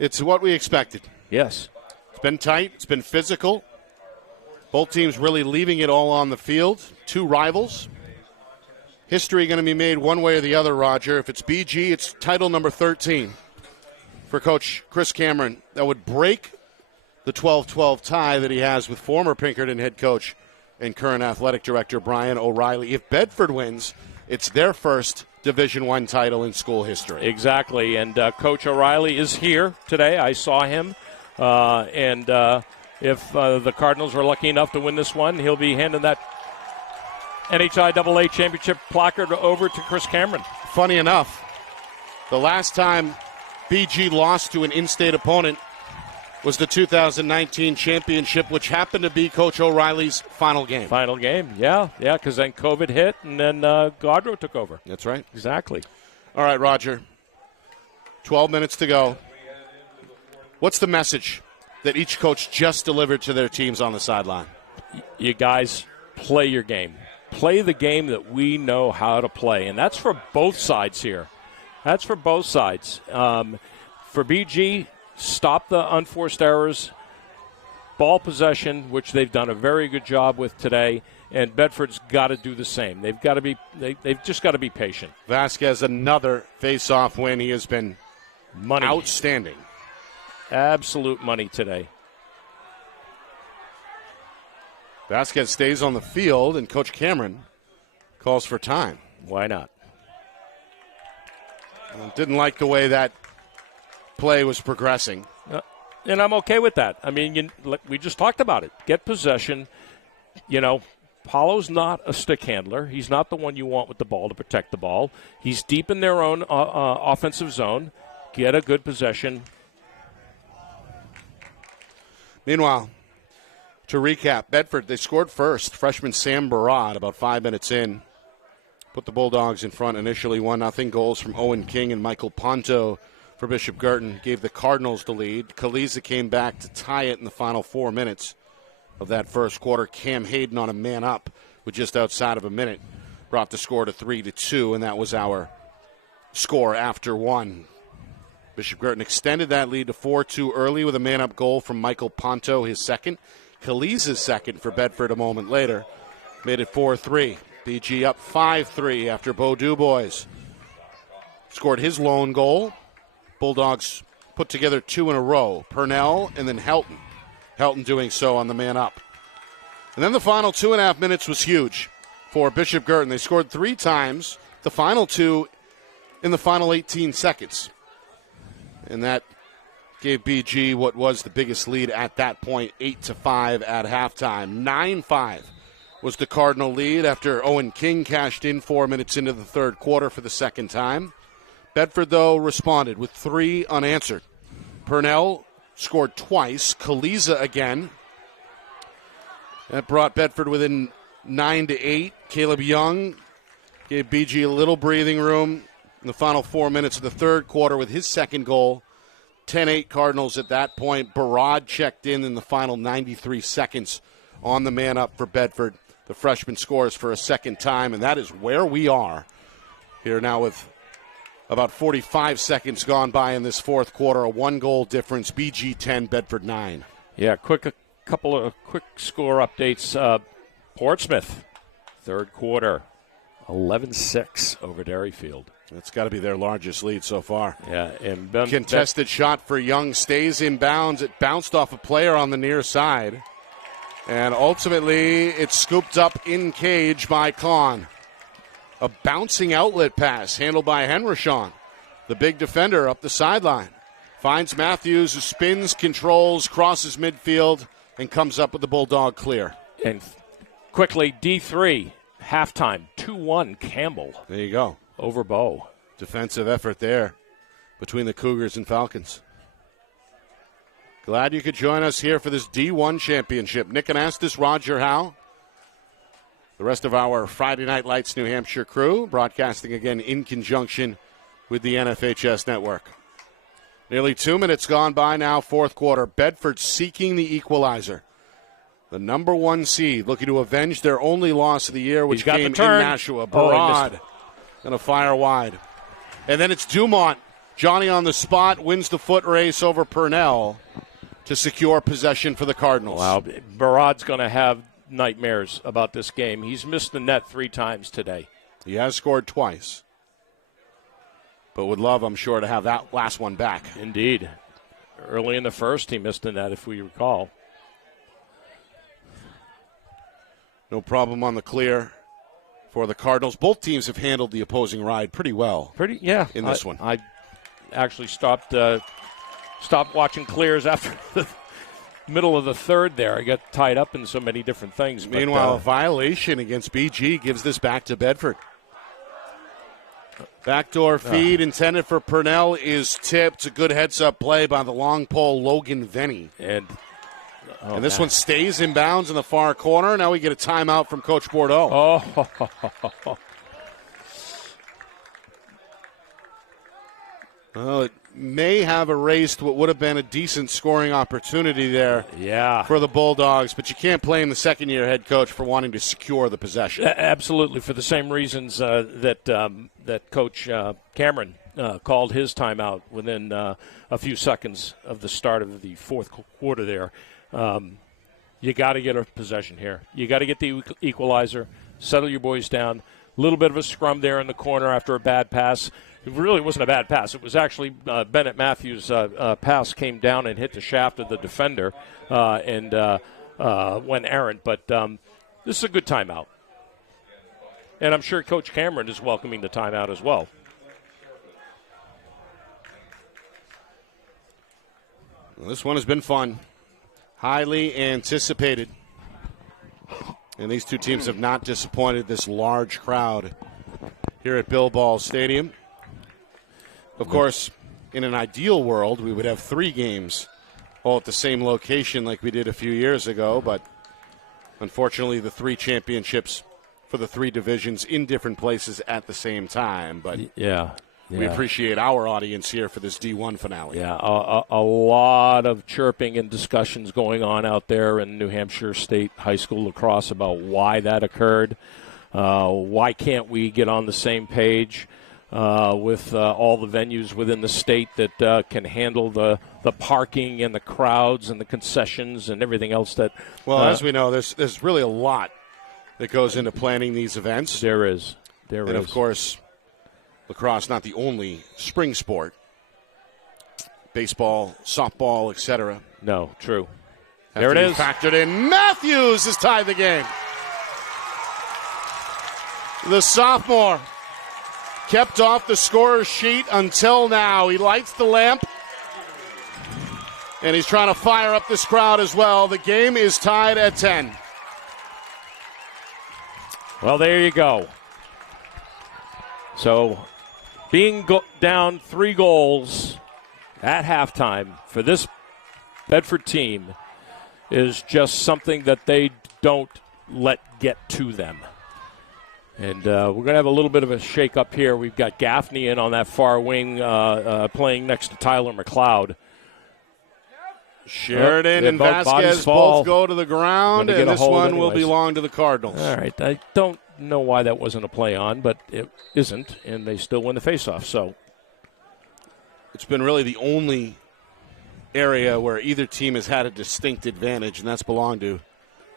It's what we expected. Yes. It's been tight. It's been physical. Both teams really leaving it all on the field. 2 rivals. History going to be made one way or the other, Roger. If it's BG, it's title number 13 for Coach Chris Cameron. That would break the 12-12 tie that he has with former Pinkerton head coach and current athletic director Brian O'Reilly. If Bedford wins, it's their first Division I title in school history. Exactly, and Coach O'Reilly is here today. I saw him. If the Cardinals are lucky enough to win this one, he'll be handing that NHIAA championship placard over to Chris Cameron. Funny enough, the last time BG lost to an in-state opponent was the 2019 championship, which happened to be Coach O'Reilly's final game. Final game, yeah, because then COVID hit, and then Gaudreau took over. That's right. Exactly. All right, Roger. 12 minutes to go. What's the message that each coach just delivered to their teams on the sideline? You guys play your game. Play the game that we know how to play, and that's for both sides here. That's for both sides. For BG, stop the unforced errors, ball possession, which they've done a very good job with today, and Bedford's got to do the same. They've got to be. They've just got to be patient. Vasquez, another face-off win. He has been outstanding. Absolute money today. Vasquez stays on the field, and Coach Cameron calls for time. Why not? Didn't like the way that play was progressing. And I'm okay with that. I mean, we just talked about it. Get possession. You know, Paulo's not a stick handler. He's not the one you want with the ball to protect the ball. He's deep in their own offensive zone. Get a good possession. Meanwhile, to recap, Bedford, they scored first. Freshman Sam Barad about 5 minutes in. Put the Bulldogs in front initially, 1-0. Goals from Owen King and Michael Ponto for Bishop Guertin gave the Cardinals the lead. Kaliza came back to tie it in the final 4 minutes of that first quarter. Cam Hayden on a man up with just outside of a minute brought the score to 3-2, and that was our score after one. Bishop Guertin extended that lead to 4-2 early with a man-up goal from Michael Ponto, his second. Kaliza's second for Bedford a moment later made it 4-3. BG up 5-3 after Bo Dubois scored his lone goal. Bulldogs put together two in a row. Purnell and then Helton. Helton doing so on the man up. And then the final 2.5 minutes was huge for Bishop Guertin. They scored 3 times, the final 2 in the final 18 seconds. And that gave BG what was the biggest lead at that point, 8-5 at halftime. 9-5 was the Cardinal lead after Owen King cashed in 4 minutes into the third quarter for the second time. Bedford, though, responded with 3 unanswered. Purnell scored twice. Kaliza again. That brought Bedford within 9-8. Caleb Young gave BG a little breathing room in the final 4 minutes of the third quarter with his second goal. 10-8 Cardinals at that point. Barad checked in the final 93 seconds on the man up for Bedford. The freshman scores for a second time, and that is where we are here now with about 45 seconds gone by in this fourth quarter. A 1-goal difference, BG 10, Bedford 9. Yeah, a couple of quick score updates. Portsmouth, third quarter, 11-6 over Derryfield. That's got to be their largest lead so far. Yeah, and contested shot for Young stays in bounds. It bounced off a player on the near side. And ultimately, it's scooped up in cage by Kahn. A bouncing outlet pass handled by Henrishon, the big defender up the sideline. Finds Matthews, who spins, controls, crosses midfield, and comes up with the Bulldog clear. And quickly, D3, halftime, 2-1 Campbell. There you go. Over Bow. Defensive effort there between the Cougars and Falcons. Glad you could join us here for this D1 championship. Nick Anastas, Roger Howe. The rest of our Friday Night Lights New Hampshire crew broadcasting again in conjunction with the NFHS network. Nearly 2 minutes gone by now, fourth quarter. Bedford seeking the equalizer. The number 1 seed looking to avenge their only loss of the year, which came in Nashua. Barad going to fire wide. And then it's Dumont. Johnny on the spot wins the foot race over Purnell to secure possession for the Cardinals. Wow, Barad's going to have nightmares about this game. He's missed the net 3 times today. He has scored twice. But would love, I'm sure, to have that last one back. Indeed. Early in the first, he missed the net, if we recall. No problem on the clear for the Cardinals. Both teams have handled the opposing ride pretty well. In this one. I actually stopped watching clears after the middle of the third there. I got tied up in so many different things. Meanwhile, a violation against BG gives this back to Bedford. Backdoor feed intended for Purnell is tipped. A good heads-up play by the long pole Logan Venny. And this one stays in bounds in the far corner. Now we get a timeout from Coach Bordeaux. Oh. may have erased what would have been a decent scoring opportunity there for the Bulldogs, but you can't blame the second-year head coach for wanting to secure the possession. Absolutely, for the same reasons that Coach Cameron called his timeout within a few seconds of the start of the fourth quarter there. You got to get a possession here. You got to get the equalizer, settle your boys down. A little bit of a scrum there in the corner after a bad pass. It really wasn't a bad pass. It was actually Bennett Matthews' pass came down and hit the shaft of the defender and went errant. But this is a good timeout. And I'm sure Coach Cameron is welcoming the timeout as well. Well, this one has been fun. Highly anticipated. And these two teams have not disappointed this large crowd here at Bill Ball Stadium. Of course, in an ideal world, we would have 3 games all at the same location like we did a few years ago, but unfortunately the 3 championships for the 3 divisions in different places at the same time. But we appreciate our audience here for this D1 finale. Yeah, a lot of chirping and discussions going on out there in New Hampshire State High School lacrosse about why that occurred. Why can't we get on the same page with all the venues within the state that can handle the parking and the crowds and the concessions and everything else that... Well, as we know, there's really a lot that goes into planning these events. There is. And, of course, lacrosse not the only spring sport. Baseball, softball, etc. No, true. There it is. Factored in. Matthews has tied the game. The sophomore kept off the scorer's sheet until now. He lights the lamp, and he's trying to fire up this crowd as well. The game is tied at 10. Well, there you go. So, being down 3 goals at halftime for this Bedford team is just something that they don't let get to them. And we're going to have a little bit of a shake-up here. We've got Gaffney in on that far wing playing next to Tyler McLeod. Sheridan and Vasquez both go to the ground, and this one will belong to the Cardinals. All right. I don't know why that wasn't a play on, but it isn't, and they still win the faceoff. So it's been really the only area where either team has had a distinct advantage, and that's belonged to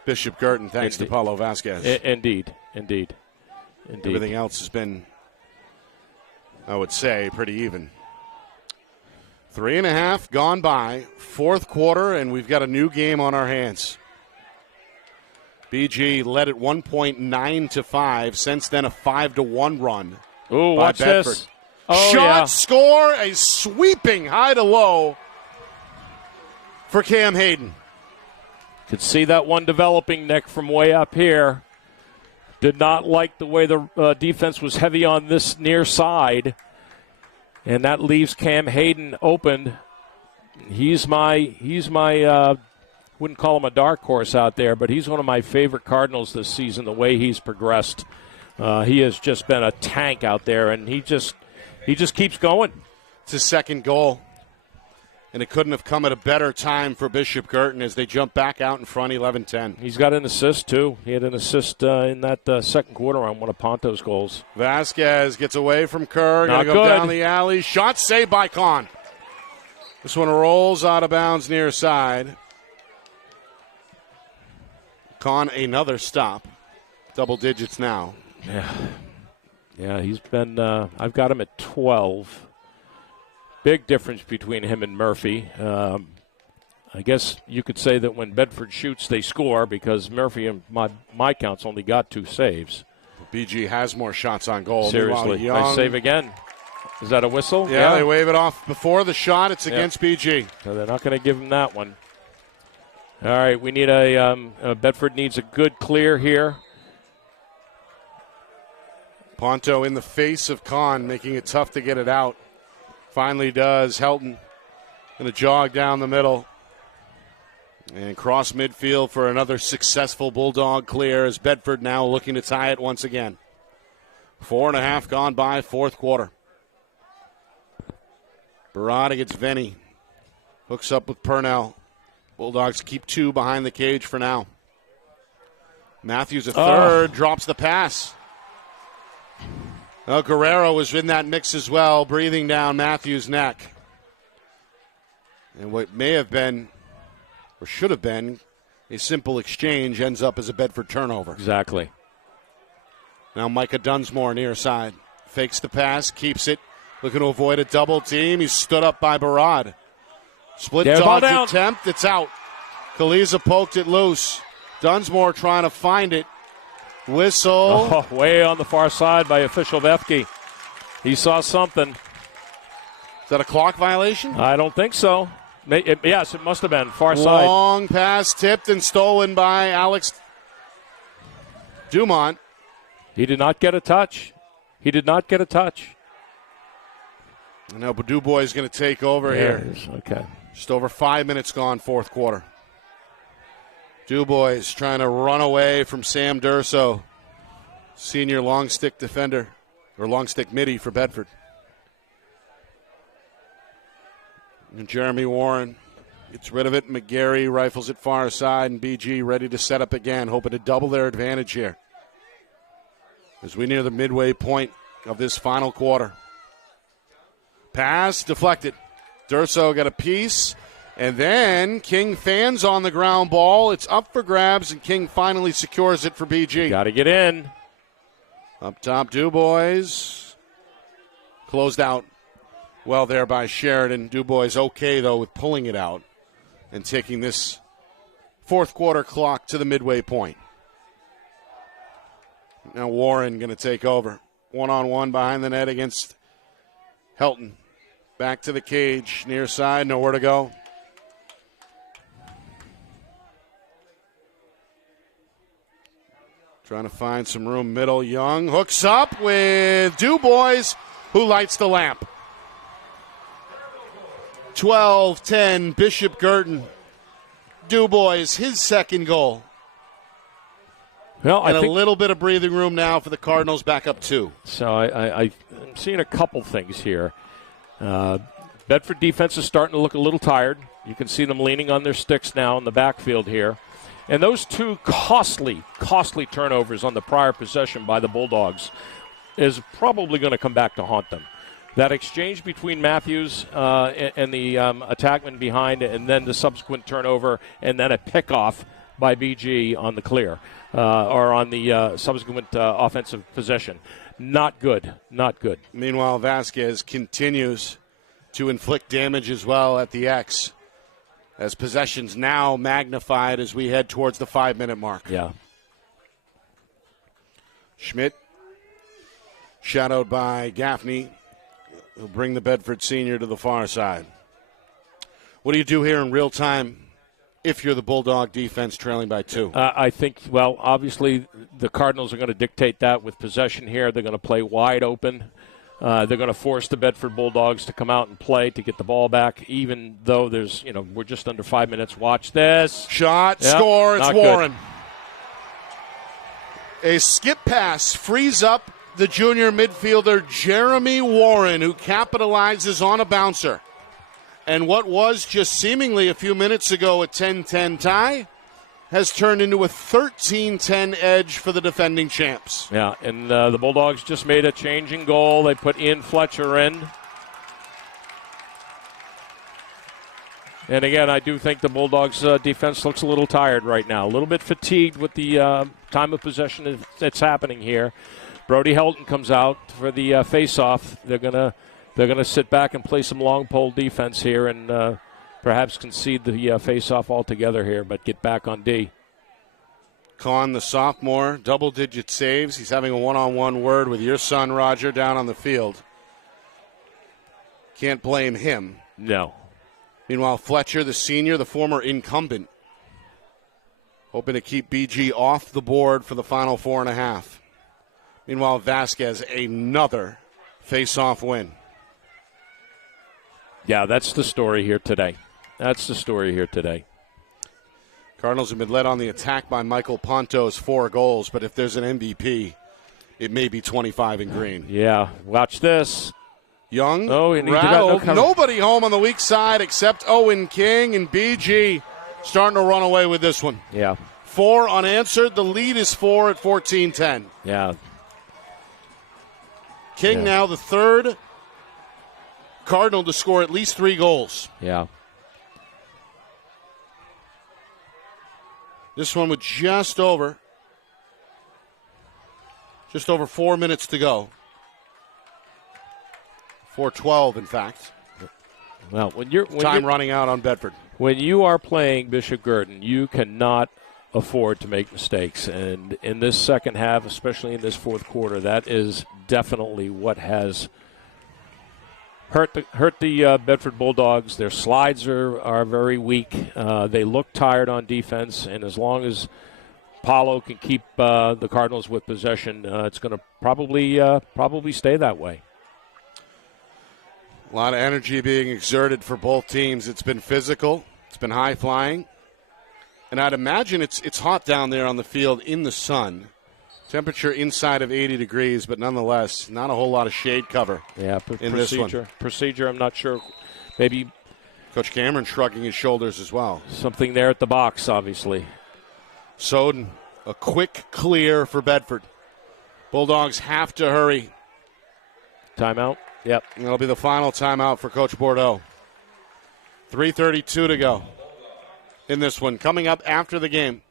Bishop Guertin, thanks to Paulo Vasquez. Indeed. Everything else has been, I would say, pretty even. 3.5 gone by, fourth quarter, and we've got a new game on our hands. BG led at 1.9-5. Since then, a 5-1 run. Ooh, watch Bedford. this. Oh, Shot, score, a sweeping high to low for Cam Hayden. Could see that one developing, Nick, from way up here. Did not like the way the defense was heavy on this near side. And that leaves Cam Hayden open. He's my wouldn't call him a dark horse out there, but he's one of my favorite Cardinals this season, the way he's progressed. He has just been a tank out there, and he just keeps going. It's his second goal. And it couldn't have come at a better time for Bishop Guertin as they jump back out in front 11-10. He's got an assist, too. He had an assist in that second quarter on one of Ponto's goals. Vasquez gets away from Kerr. Going to go down the alley. Shot saved by Kahn. This one rolls out of bounds near side. Kahn, another stop. Double digits now. Yeah, he's been I've got him at 12. Big difference between him and Murphy. I guess you could say that when Bedford shoots, they score, because Murphy, in my counts, only got 2 saves. BG has more shots on goal. Seriously, nice save again. Is that a whistle? Yeah, they wave it off before the shot. It's against BG. So they're not going to give him that one. All right, we need Bedford needs a good clear here. Ponto in the face of Kahn, making it tough to get it out. Finally does. Helton going to jog down the middle. And cross midfield for another successful Bulldog clear, as Bedford now looking to tie it once again. 4.5 gone by, fourth quarter. Barada gets Venny. Hooks up with Purnell. Bulldogs keep 2 behind the cage for now. Matthews a third, drops the pass. Well, Guerrero was in that mix as well, breathing down Matthews' neck. And what may have been, or should have been, a simple exchange ends up as a Bedford turnover. Exactly. Now Micah Dunsmore near side. Fakes the pass, keeps it, looking to avoid a double team. He's stood up by Barad. Split dodge attempt, it's out. Kaliza poked it loose. Dunsmore trying to find it. Whistle. Oh, way on the far side by official Vefke. He saw something. Is that a clock violation? I don't think so. Yes, it must have been. Far side. Long pass tipped and stolen by Alex Dumont. He did not get a touch. He did not get a touch. I know, but Dubois is going to take over here. Okay. Just over 5 minutes gone, fourth quarter. Dubois trying to run away from Sam Durso, senior long stick defender, or long stick midi for Bedford. And Jeremy Warren gets rid of it. McGarry rifles it far side, and BG ready to set up again, hoping to double their advantage here as we near the midway point of this final quarter. Pass deflected. Durso got a piece. And then King fans on the ground ball. It's up for grabs, and King finally secures it for BG. Got to get in. Up top, Dubois. Closed out well there by Sheridan. Dubois okay, though, with pulling it out and taking this fourth quarter clock to the midway point. Now Warren going to take over. One-on-one behind the net against Helton. Back to the cage, near side, nowhere to go. Trying to find some room middle. Young hooks up with Dubois, who lights the lamp. 12-10, Bishop Guertin. Dubois, his second goal. Well, and a little bit of breathing room now for the Cardinals, back up 2. So I'm seeing a couple things here. Bedford defense is starting to look a little tired. You can see them leaning on their sticks now in the backfield here. And those 2 costly turnovers on the prior possession by the Bulldogs is probably going to come back to haunt them. That exchange between Matthews and the attackman behind, and then the subsequent turnover, and then a pickoff by BG on the clear, or on the subsequent offensive possession. Not good. Not good. Meanwhile, Vasquez continues to inflict damage as well at the X, as possessions now magnified as we head towards the 5-minute mark. Yeah. Schmidt, shadowed by Gaffney, will bring the Bedford senior to the far side. What do you do here in real time if you're the Bulldog defense trailing by 2? I think, well, obviously the Cardinals are going to dictate that with possession here. They're going to play wide open. They're going to force the Bedford Bulldogs to come out and play to get the ball back, even though there's, we're just under 5 minutes. Watch this. Shot, yep, score, it's Warren. Good. A skip pass frees up the junior midfielder Jeremy Warren, who capitalizes on a bouncer. And what was just seemingly a few minutes ago a 10-10 tie has turned into a 13-10 edge for the defending champs. Yeah, and the Bulldogs just made a changing goal. They put Ian Fletcher in. And again, I do think the Bulldogs' defense looks a little tired right now, a little bit fatigued with the time of possession that's happening here. Brody Helton comes out for the face-off. They're gonna sit back and play some long pole defense here and perhaps concede the face-off altogether here, but get back on D. Kahn, the sophomore, double-digit saves. He's having a one-on-one word with your son, Roger, down on the field. Can't blame him. No. Meanwhile, Fletcher, the senior, the former incumbent, hoping to keep BG off the board for the final 4.5. Meanwhile, Vasquez, another face-off win. Yeah, that's the story here today. Cardinals have been led on the attack by Michael Ponto's 4 goals, but if there's an MVP, it may be 25 in green. Yeah, watch this. Young, Oh, and he got no rattled. cover. Nobody home on the weak side except Owen King, and BG starting to run away with this one. Yeah. 4 unanswered. The lead is 4 at 14-10. Yeah. King now the third Cardinal to score at least 3 goals. Yeah. This one with just over 4 minutes to go. 4:12, in fact. Well, when you're running out on Bedford. When you are playing Bishop Guertin, you cannot afford to make mistakes. And in this second half, especially in this fourth quarter, that is definitely what has hurt the Bedford Bulldogs. Their slides are very weak. They look tired on defense, and as long as Paulo can keep the Cardinals with possession, it's going to probably stay that way. A lot of energy being exerted for both teams. It's been physical. It's been high-flying. And I'd imagine it's hot down there on the field in the sun. Temperature inside of 80 degrees, but nonetheless, not a whole lot of shade cover. Yeah, in this one. Procedure, I'm not sure. Maybe Coach Cameron shrugging his shoulders as well. Something there at the box, obviously. Soden, a quick clear for Bedford. Bulldogs have to hurry. Timeout. Yep. And that'll be the final timeout for Coach Bordeaux. 3:32 to go in this one. Coming up after the game,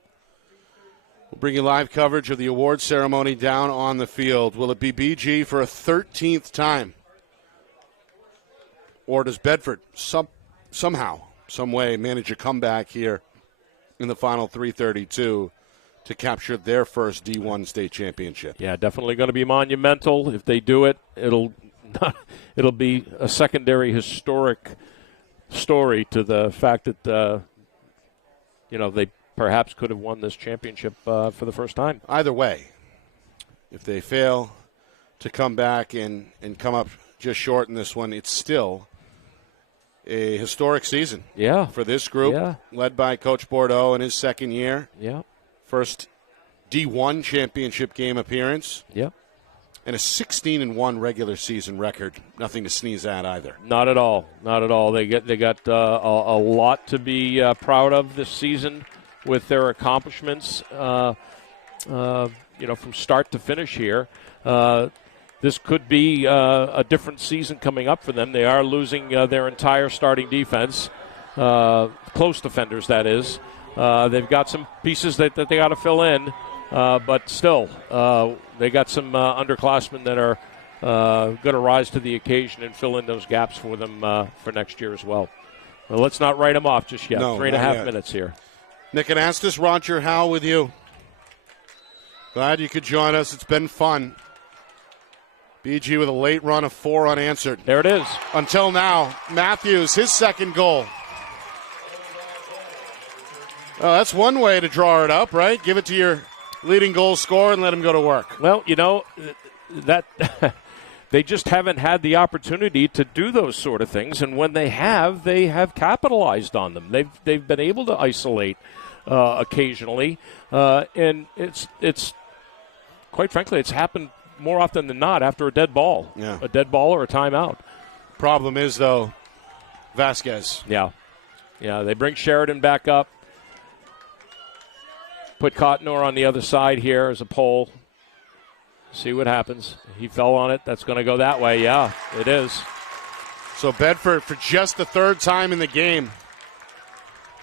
we'll bring you live coverage of the award ceremony down on the field. Will it be BG for a 13th time? Or does Bedford somehow, some way, manage a comeback here in the final 3:32 to capture their first D1 state championship? Yeah, definitely going to be monumental. If they do it, it'll be a secondary historic story to the fact that they perhaps could have won this championship for the first time. Either way, if they fail to come back and come up just short in this one, it's still a historic season for this group, led by Coach Bordeaux in his second year. Yeah. First D1 championship game appearance. Yeah. And a 16-1 regular season record. Nothing to sneeze at either. Not at all. Not at all. They got a lot to be proud of this season with their accomplishments. From start to finish here. This could be a different season coming up for them. They are losing their entire starting defense, close defenders, that is. They've got some pieces that they got to fill in. But still, they got some underclassmen that are going to rise to the occasion and fill in those gaps for them for next year as well. Well, let's not write them off just yet. No, 3.5 minutes here. Nick Anastas, Roger Howe with you. Glad you could join us. It's been fun. BG with a late run of 4 unanswered. There it is. Until now, Matthews, his second goal. Oh, that's one way to draw it up, right? Give it to your leading goal scorer and let him go to work. Well, that they just haven't had the opportunity to do those sort of things, and when they have capitalized on them. They've been able to isolate occasionally, and it's quite frankly, it's happened more often than not after a dead ball, a dead ball or a timeout. Problem is, though, Vasquez. Yeah, they bring Sheridan back up. Put Cottonor on the other side here as a pole. See what happens. He fell on it. That's going to go that way. Yeah, it is. So Bedford, for just the third time in the game,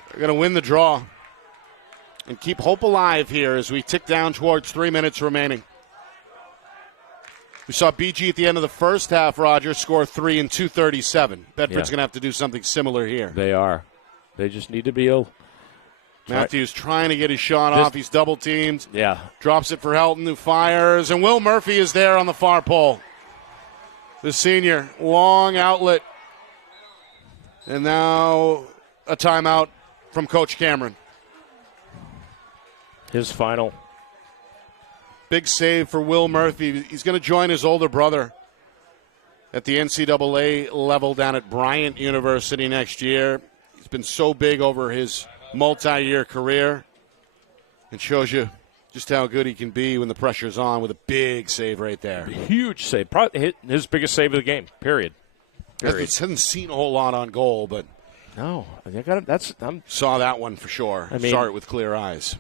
they're going to win the draw and keep hope alive here as we tick down towards 3 minutes remaining. We saw BG at the end of the first half, Roger, score 3 in 2:37. Bedford's going to have to do something similar here. They are. They just need to be ill. Matthews trying to get his shot off. He's double teamed. Yeah. Drops it for Helton, who fires. And Will Murphy is there on the far pole. The senior. Long outlet. And now a timeout from Coach Cameron. His final. Big save for Will Murphy. He's going to join his older brother at the NCAA level down at Bryant University next year. He's been so big over his multi-year career. It shows you just how good he can be when the pressure's on with a big save right there. Huge save. Probably his biggest save of the game, period. period. Hasn't seen a whole lot on goal, but No, I got it. saw that one for sure. I mean, saw it with clear eyes.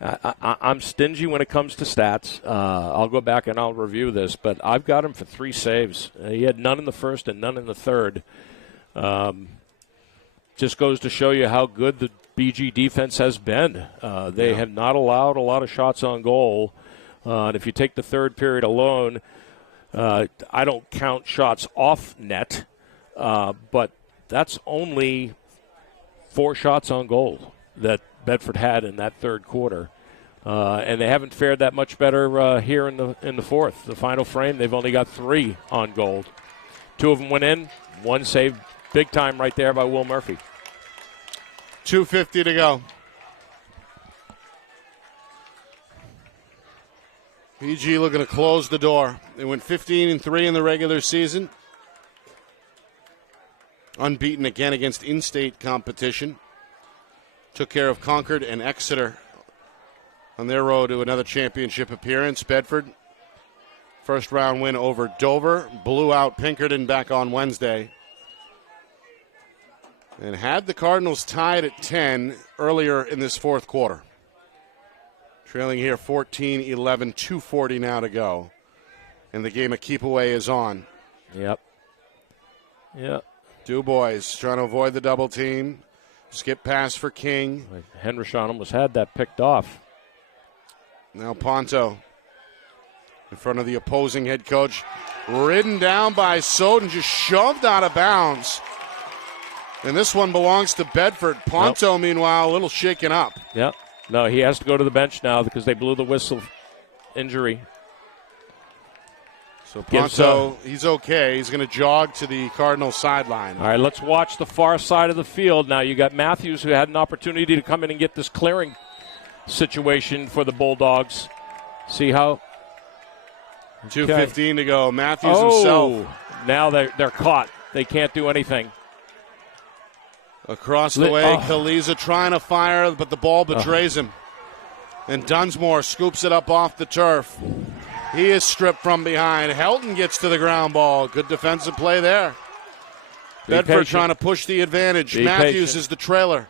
I'm stingy when it comes to stats. I'll go back and I'll review this, but I've got him for 3 saves. He had none in the first and none in the third. Just goes to show you how good the BG defense has been. They have not allowed a lot of shots on goal. And if you take the third period alone, I don't count shots off net, but that's only 4 shots on goal that Bedford had in that third quarter. And they haven't fared that much better here in the fourth. The final frame, they've only got 3 on goal. 2 of them went in, 1 saved big time right there by Will Murphy. 2:50 to go. BG looking to close the door. They went 15-3 in the regular season. Unbeaten again against in-state competition. Took care of Concord and Exeter on their road to another championship appearance. Bedford, first round win over Dover. Blew out Pinkerton back on Wednesday. And had the Cardinals tied at 10 earlier in this fourth quarter. Trailing here 14-11, 2:40 now to go. And the game of keep away is on. Yep. DuBois trying to avoid the double team. Skip pass for King. Henderson almost had that picked off. Now Ponto in front of the opposing head coach. Ridden down by Soden, just shoved out of bounds. And this one belongs to Bedford. Ponto, meanwhile, a little shaken up. Yep. No, he has to go to the bench now because they blew the whistle. Injury. So Ponto, he's okay. He's going to jog to the Cardinals sideline. All right, let's watch the far side of the field. Now you got Matthews, who had an opportunity to come in and get this clearing situation for the Bulldogs. See how? 2:15 to go. Matthews himself. Now they're caught. They can't do anything. Across the way, Kaliza trying to fire, but the ball betrays him. And Dunsmore scoops it up off the turf. He is stripped from behind. Helton gets to the ground ball. Good defensive play there. Bedford trying to push the advantage. Matthews is the trailer.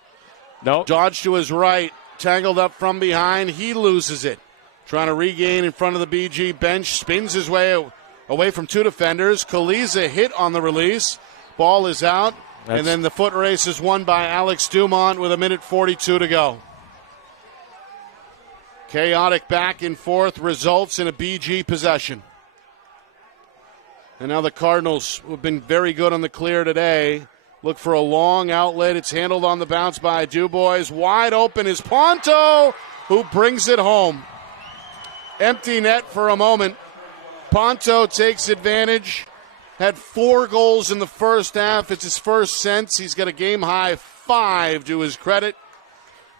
Dodge to his right. Tangled up from behind. He loses it. Trying to regain in front of the BG bench. Spins his way away from 2 defenders. Kaliza hit on the release. Ball is out. And then the foot race is won by Alex Dumont with 1:42 to go. Chaotic back and forth results in a BG possession. And now the Cardinals, who have been very good on the clear today, look for a long outlet. It's handled on the bounce by DuBois. Wide open is Ponto, who brings it home. Empty net for a moment. Ponto takes advantage. Had 4 goals in the first half. It's his first since. He's got a game-high 5 to his credit.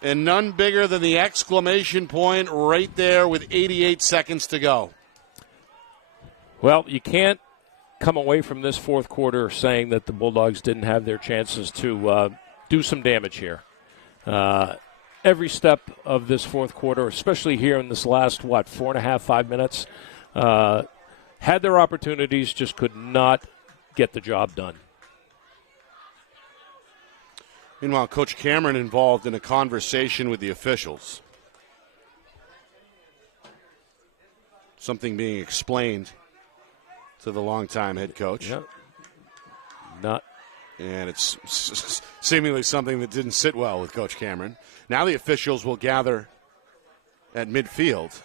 And none bigger than the exclamation point right there with 88 seconds to go. Well, you can't come away from this fourth quarter saying that the Bulldogs didn't have their chances to do some damage here. Every step of this fourth quarter, especially here in this last, 4.5, 5 minutes, had their opportunities, just could not get the job done. Meanwhile, Coach Cameron involved in a conversation with the officials. Something being explained to the longtime head coach. Yep. And it's seemingly something that didn't sit well with Coach Cameron. Now the officials will gather at midfield.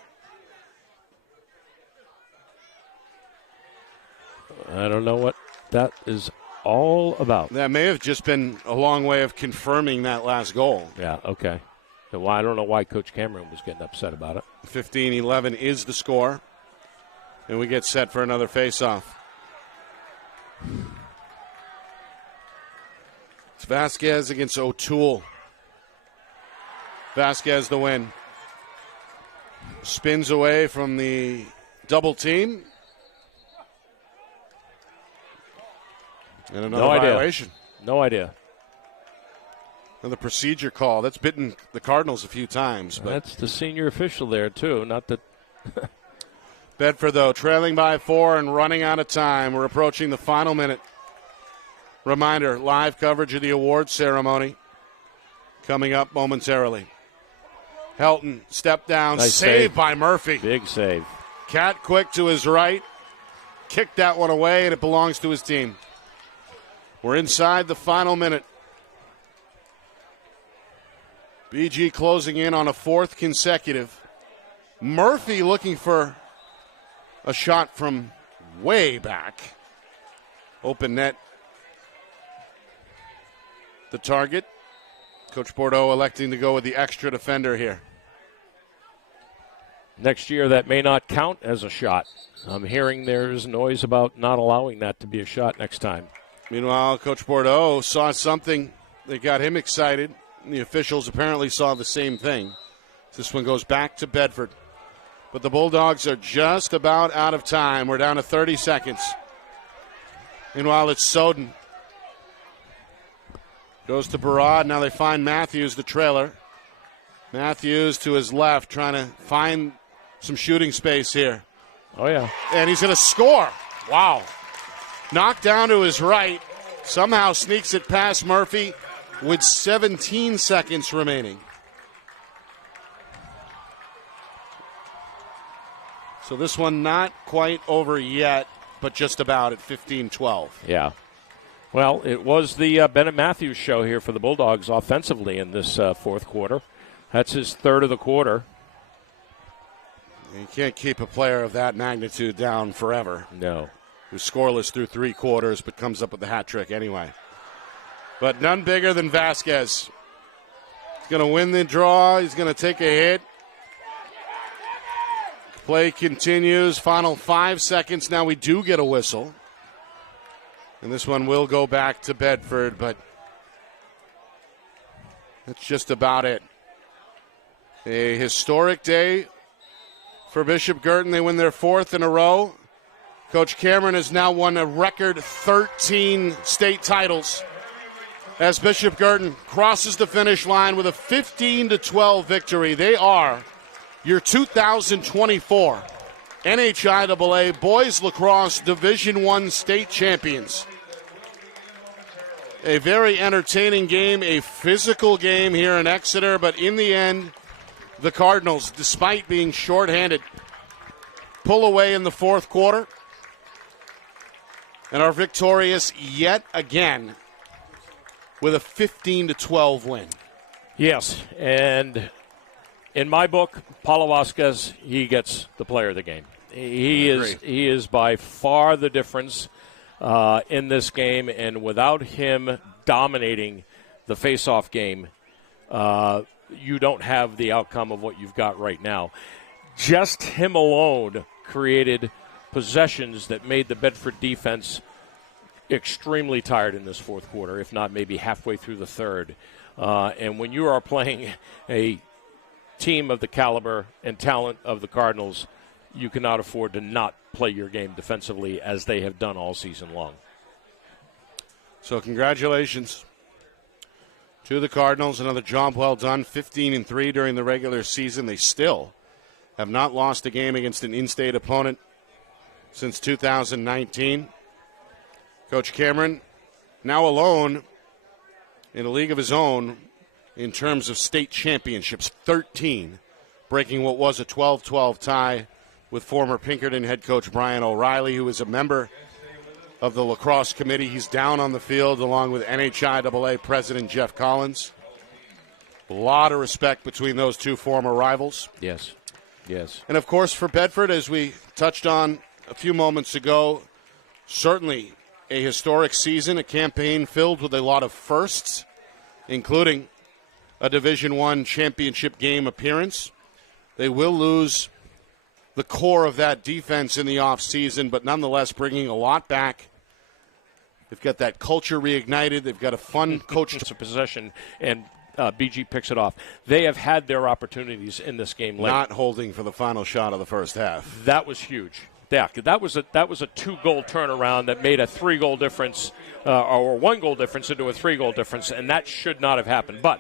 I don't know what that is all about. That may have just been a long way of confirming that last goal. Yeah, okay. Well, I don't know why Coach Cameron was getting upset about it. 15-11 is the score. And we get set for another faceoff. It's Vasquez against O'Toole. Vasquez the win. Spins away from the double team. And another violation. No idea. Another procedure call. That's bitten the Cardinals a few times. But that's the senior official there, too. Not that. Bedford, though, trailing by 4 and running out of time. We're approaching the final minute. Reminder, live coverage of the awards ceremony coming up momentarily. Helton, step down, nice save by Murphy. Big save. Cat quick to his right, kicked that one away, and it belongs to his team. We're inside the final minute. BG closing in on a fourth consecutive. Murphy looking for a shot from way back. Open net. The target. Coach Bordeaux electing to go with the extra defender here. Next year, that may not count as a shot. I'm hearing there's noise about not allowing that to be a shot next time. Meanwhile, Coach Bordeaux saw something that got him excited. The officials apparently saw the same thing. This one goes back to Bedford. But the Bulldogs are just about out of time. We're down to 30 seconds. Meanwhile, it's Soden. Goes to Barad. Now they find Matthews, the trailer. Matthews to his left, trying to find some shooting space here. Oh, yeah. And he's going to score. Wow. Knocked down to his right. Somehow sneaks it past Murphy with 17 seconds remaining. So this one not quite over yet, but just about at 15-12. Yeah. Well, it was the Bennett Matthews show here for the Bulldogs offensively in this fourth quarter. That's his third of the quarter. You can't keep a player of that magnitude down forever. No. Who's scoreless through three quarters, but comes up with the hat trick anyway. But none bigger than Vasquez. He's going to win the draw. He's going to take a hit. Play continues. Final 5 seconds. Now we do get a whistle. And this one will go back to Bedford, but that's just about it. A historic day for Bishop Guertin. They win their fourth in a row. Coach Cameron has now won a record 13 state titles as Bishop Guertin crosses the finish line with a 15-12 victory. They are your 2024 NHIAA Boys Lacrosse Division I state champions. A very entertaining game, a physical game here in Exeter, but in the end, the Cardinals, despite being shorthanded, pull away in the fourth quarter and are victorious yet again with a 15-12 win. Yes, and in my book, Paulo Vasquez, he gets the player of the game. He is by far the difference in this game, and without him dominating the face-off game, you don't have the outcome of what you've got right now. Just him alone created possessions that made the Bedford defense extremely tired in this fourth quarter, if not maybe halfway through the third. And when you are playing a team of the caliber and talent of the Cardinals, you cannot afford to not play your game defensively as they have done all season long. So congratulations to the Cardinals. Another job well done, 15-3 during the regular season. They still have not lost a game against an in-state opponent since 2019. Coach Cameron now alone in a league of his own in terms of state championships, 13, breaking what was a 12-12 tie with former Pinkerton head coach Brian O'Reilly, who is a member of the lacrosse committee. He's down on the field along with NHIAA President Jeff Collins. A lot of respect between those two former rivals. Yes. And, of course, for Bedford, as we touched on a few moments ago, certainly a historic season, a campaign filled with a lot of firsts, including a Division I championship game appearance. They will lose the core of that defense in the offseason, but nonetheless bringing a lot back. They've got that culture reignited. They've got a fun coach to possession, and BG picks it off. They have had their opportunities in this game late. Not holding for the final shot of the first half. That was huge. Yeah, that was a 2-goal turnaround that made a 3-goal difference, or 1-goal difference into a 3-goal difference, and that should not have happened. But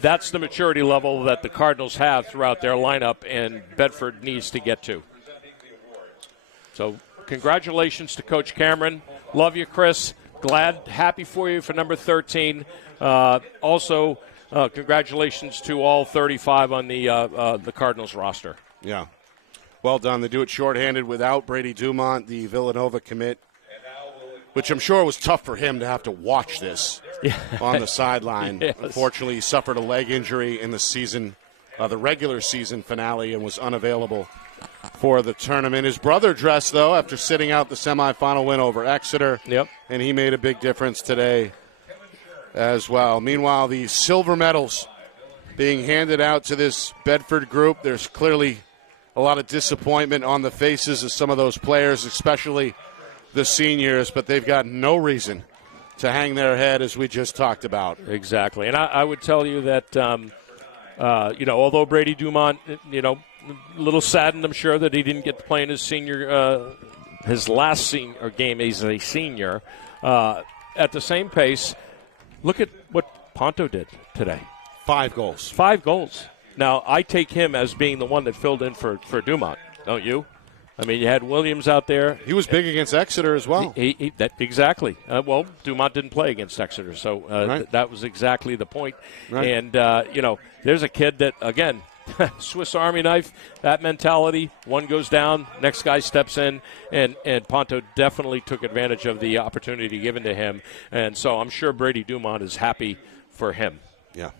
that's the maturity level that the Cardinals have throughout their lineup, and Bedford needs to get to. So congratulations to Coach Cameron. Love you, Chris. happy for you for number 13. Also, congratulations to all 35 on the Cardinals roster. Yeah. Well done. They do it shorthanded without Brady Dumont, the Villanova commit, which I'm sure was tough for him to have to watch this on the sideline. Yes. Unfortunately, he suffered a leg injury in the season, the regular season finale, and was unavailable for the tournament. His brother dressed, though, after sitting out the semifinal win over Exeter, and he made a big difference today as well. Meanwhile, the silver medals being handed out to this Bedford group. There's clearly a lot of disappointment on the faces of some of those players, especially the seniors, but they've got no reason to hang their head, as we just talked about. Exactly. And I would tell you that, although Brady Dumont, a little saddened, I'm sure, that he didn't get to play in his last senior game as a senior. At the same pace, look at what Ponto did today. 5 goals. 5 goals. Now, I take him as being the one that filled in for Dumont, don't you? I mean, you had Williams out there. He was big against Exeter as well. Exactly. Well, Dumont didn't play against Exeter, so right. That was exactly the point. Right. And, there's a kid that, again, Swiss Army knife, that mentality. One goes down, next guy steps in, and Ponto definitely took advantage of the opportunity given to him. And so I'm sure Brady Dumont is happy for him. Yeah.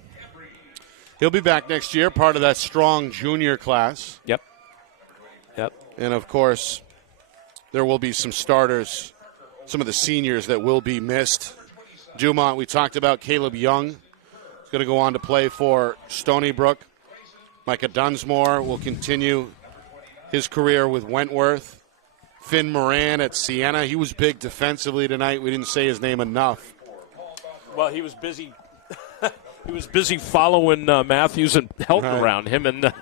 He'll be back next year, part of that strong junior class. Yep. And, of course, there will be some starters, some of the seniors that will be missed. Dumont, we talked about. Caleb Young is going to go on to play for Stony Brook. Micah Dunsmore will continue his career with Wentworth. Finn Moran at Siena. He was big defensively tonight. We didn't say his name enough. Well, he was busy. He was busy following Matthews and helping around him. And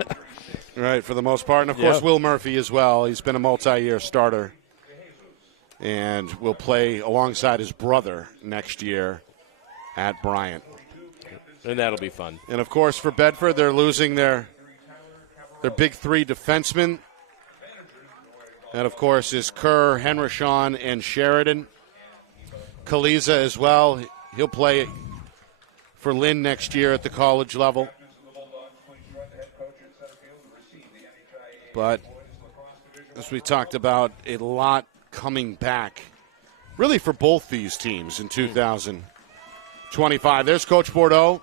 right, for the most part. And, of course, Will Murphy as well. He's been a multi-year starter and will play alongside his brother next year at Bryant. And that'll be fun. And, of course, for Bedford, they're losing their big 3 defensemen. That, of course, is Kerr, Henrishon, and Sheridan. Kaliza as well. He'll play for Lynn next year at the college level. But as we talked about, a lot coming back, really, for both these teams in 2025. There's Coach Bordeaux.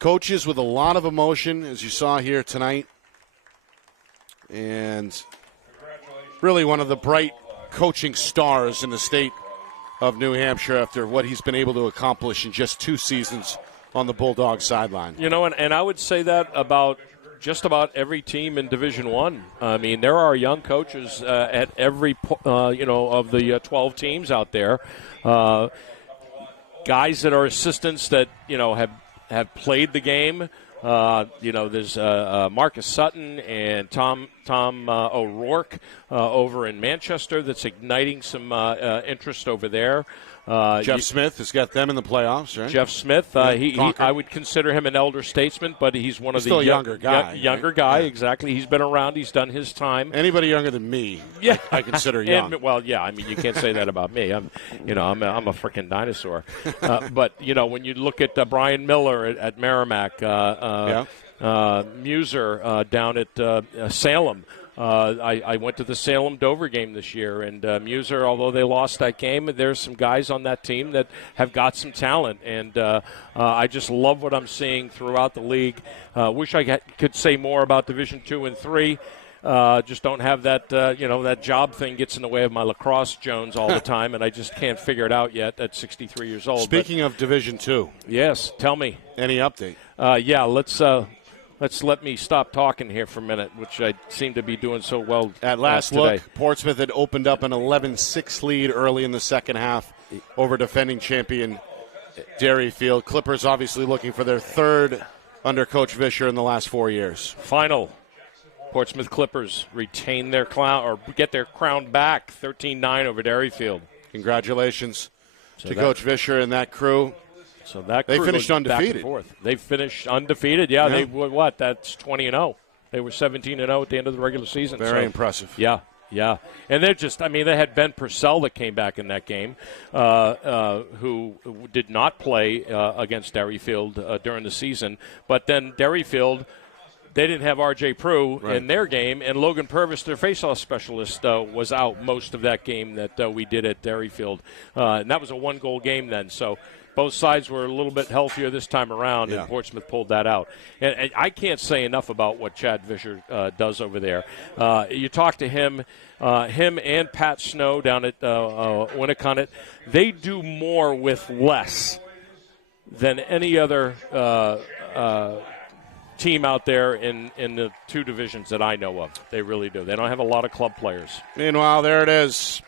Coaches with a lot of emotion, as you saw here tonight. And really one of the bright coaching stars in the state of New Hampshire after what he's been able to accomplish in just 2 seasons on the Bulldog sideline. And I would say that about just about every team in Division I. I mean, there are young coaches at every, of the 12 teams out there. Guys that are assistants that, have played the game. There's Marcus Sutton and Tom O'Rourke over in Manchester that's igniting some interest over there. Jeff Smith has got them in the playoffs, right? Jeff Smith, I would consider him an elder statesman, but he's one of the younger guy. Younger guy, exactly. He's been around. He's done his time. Anybody younger than me, I consider young. You can't say that about me. I'm a freaking dinosaur. But when you look at Brian Miller at Merrimack, Muser down at Salem. I went to the Salem-Dover game this year, and Muser, although they lost that game, there's some guys on that team that have got some talent, and I just love what I'm seeing throughout the league. Wish I could say more about Division II and III. Just don't have that, that job thing gets in the way of my lacrosse Jones all the time, and I just can't figure it out yet at 63 years old. Speaking of Division II. Yes, tell me. Any update? Let's let me stop talking here for a minute, which I seem to be doing so well. At last look, Portsmouth had opened up an 11-6 lead early in the second half over defending champion Derryfield. Clippers obviously looking for their 3rd under Coach Vischer in the last 4 years. Final. Portsmouth Clippers retain their crown or get their crown back, 13-9 over Derryfield. Congratulations to Coach Vischer and that crew. So that crew they finished undefeated. They finished undefeated. Yeah. They were what? That's 20-0. They were 17-0 at the end of the regular season. Very impressive. Yeah. Yeah, and they're just, I mean, they had Ben Purcell that came back in that game, who did not play against Derryfield during the season. But then Derryfield, they didn't have R.J. Prue in their game, and Logan Purvis, their faceoff specialist, was out most of that game that we did at Derryfield. And that was a one-goal game then, so both sides were a little bit healthier this time around, and Portsmouth pulled that out. And I can't say enough about what Chad Vischer does over there. You talk to him and Pat Snow down at Winnicott. They do more with less than any other team out there in the two divisions that I know of. They really do. They don't have a lot of club players. Meanwhile, there it is.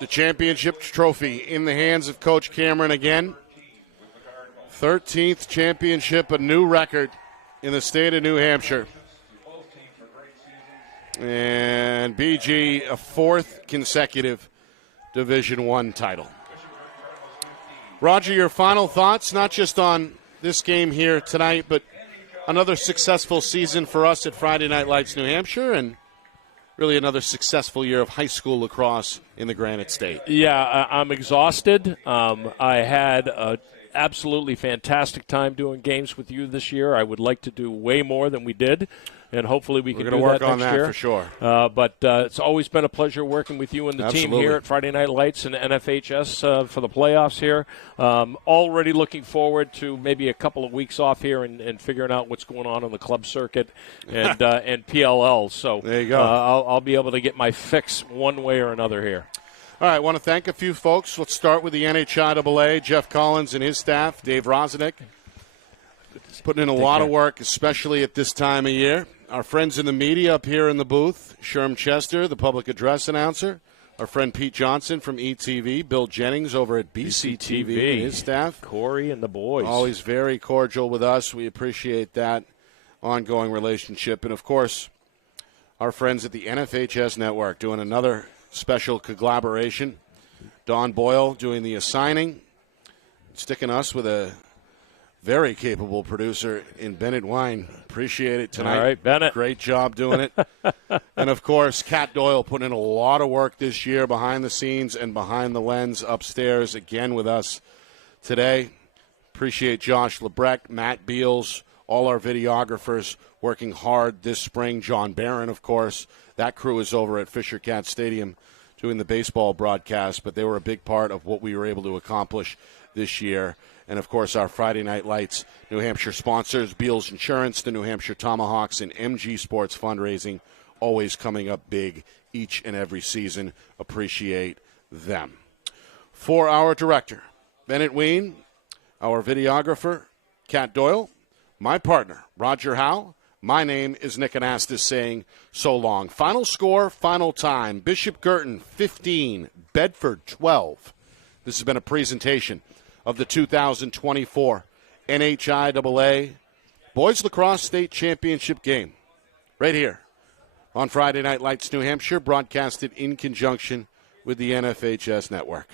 The championship trophy in the hands of Coach Cameron again. 13th championship, a new record in the state of New Hampshire. And BG, a fourth consecutive Division I title. Roger, your final thoughts, not just on this game here tonight, but another successful season for us at Friday Night Lights New Hampshire, and really another successful year of high school lacrosse in the Granite State. Yeah, I'm exhausted. I had an absolutely fantastic time doing games with you this year. I would like to do way more than we did, and hopefully we can do that next year. We're going to work on that for sure. But it's always been a pleasure working with you and the team here at Friday Night Lights and NFHS for the playoffs here. Already looking forward to maybe a couple of weeks off here and figuring out what's going on the club circuit and PLL. So there you go. I'll be able to get my fix one way or another here. All right, I want to thank a few folks. Let's start with the NHIAA, Jeff Collins and his staff, Dave Rozenek, putting in a lot of work, especially at this time of year. Our friends in the media up here in the booth, Sherm Chester, the public address announcer, our friend Pete Johnson from ETV, Bill Jennings over at BCTV and his staff. Corey and the boys. Always very cordial with us. We appreciate that ongoing relationship. And, of course, our friends at the NFHS Network doing another special collaboration. Don Boyle doing the assigning, sticking us with a very capable producer in Bennett Wine. Appreciate it tonight. All right, Bennett. Great job doing it. And, of course, Kat Doyle putting in a lot of work this year behind the scenes and behind the lens upstairs again with us today. Appreciate Josh Lebrecht, Matt Beals, all our videographers working hard this spring. John Barron, of course. That crew is over at Fisher Cat Stadium doing the baseball broadcast, but they were a big part of what we were able to accomplish this year. And, of course, our Friday Night Lights New Hampshire sponsors, Beals Insurance, the New Hampshire Tomahawks, and MG Sports Fundraising, always coming up big each and every season. Appreciate them. For our director, Bennett Ween, our videographer, Kat Doyle, my partner, Roger Howe, my name is Nick Anastas saying so long. Final score, final time. Bishop Guertin 15, Bedford 12. This has been a presentation of the 2024 NHIAA Boys Lacrosse State Championship game right here on Friday Night Lights New Hampshire, broadcasted in conjunction with the NFHS Network.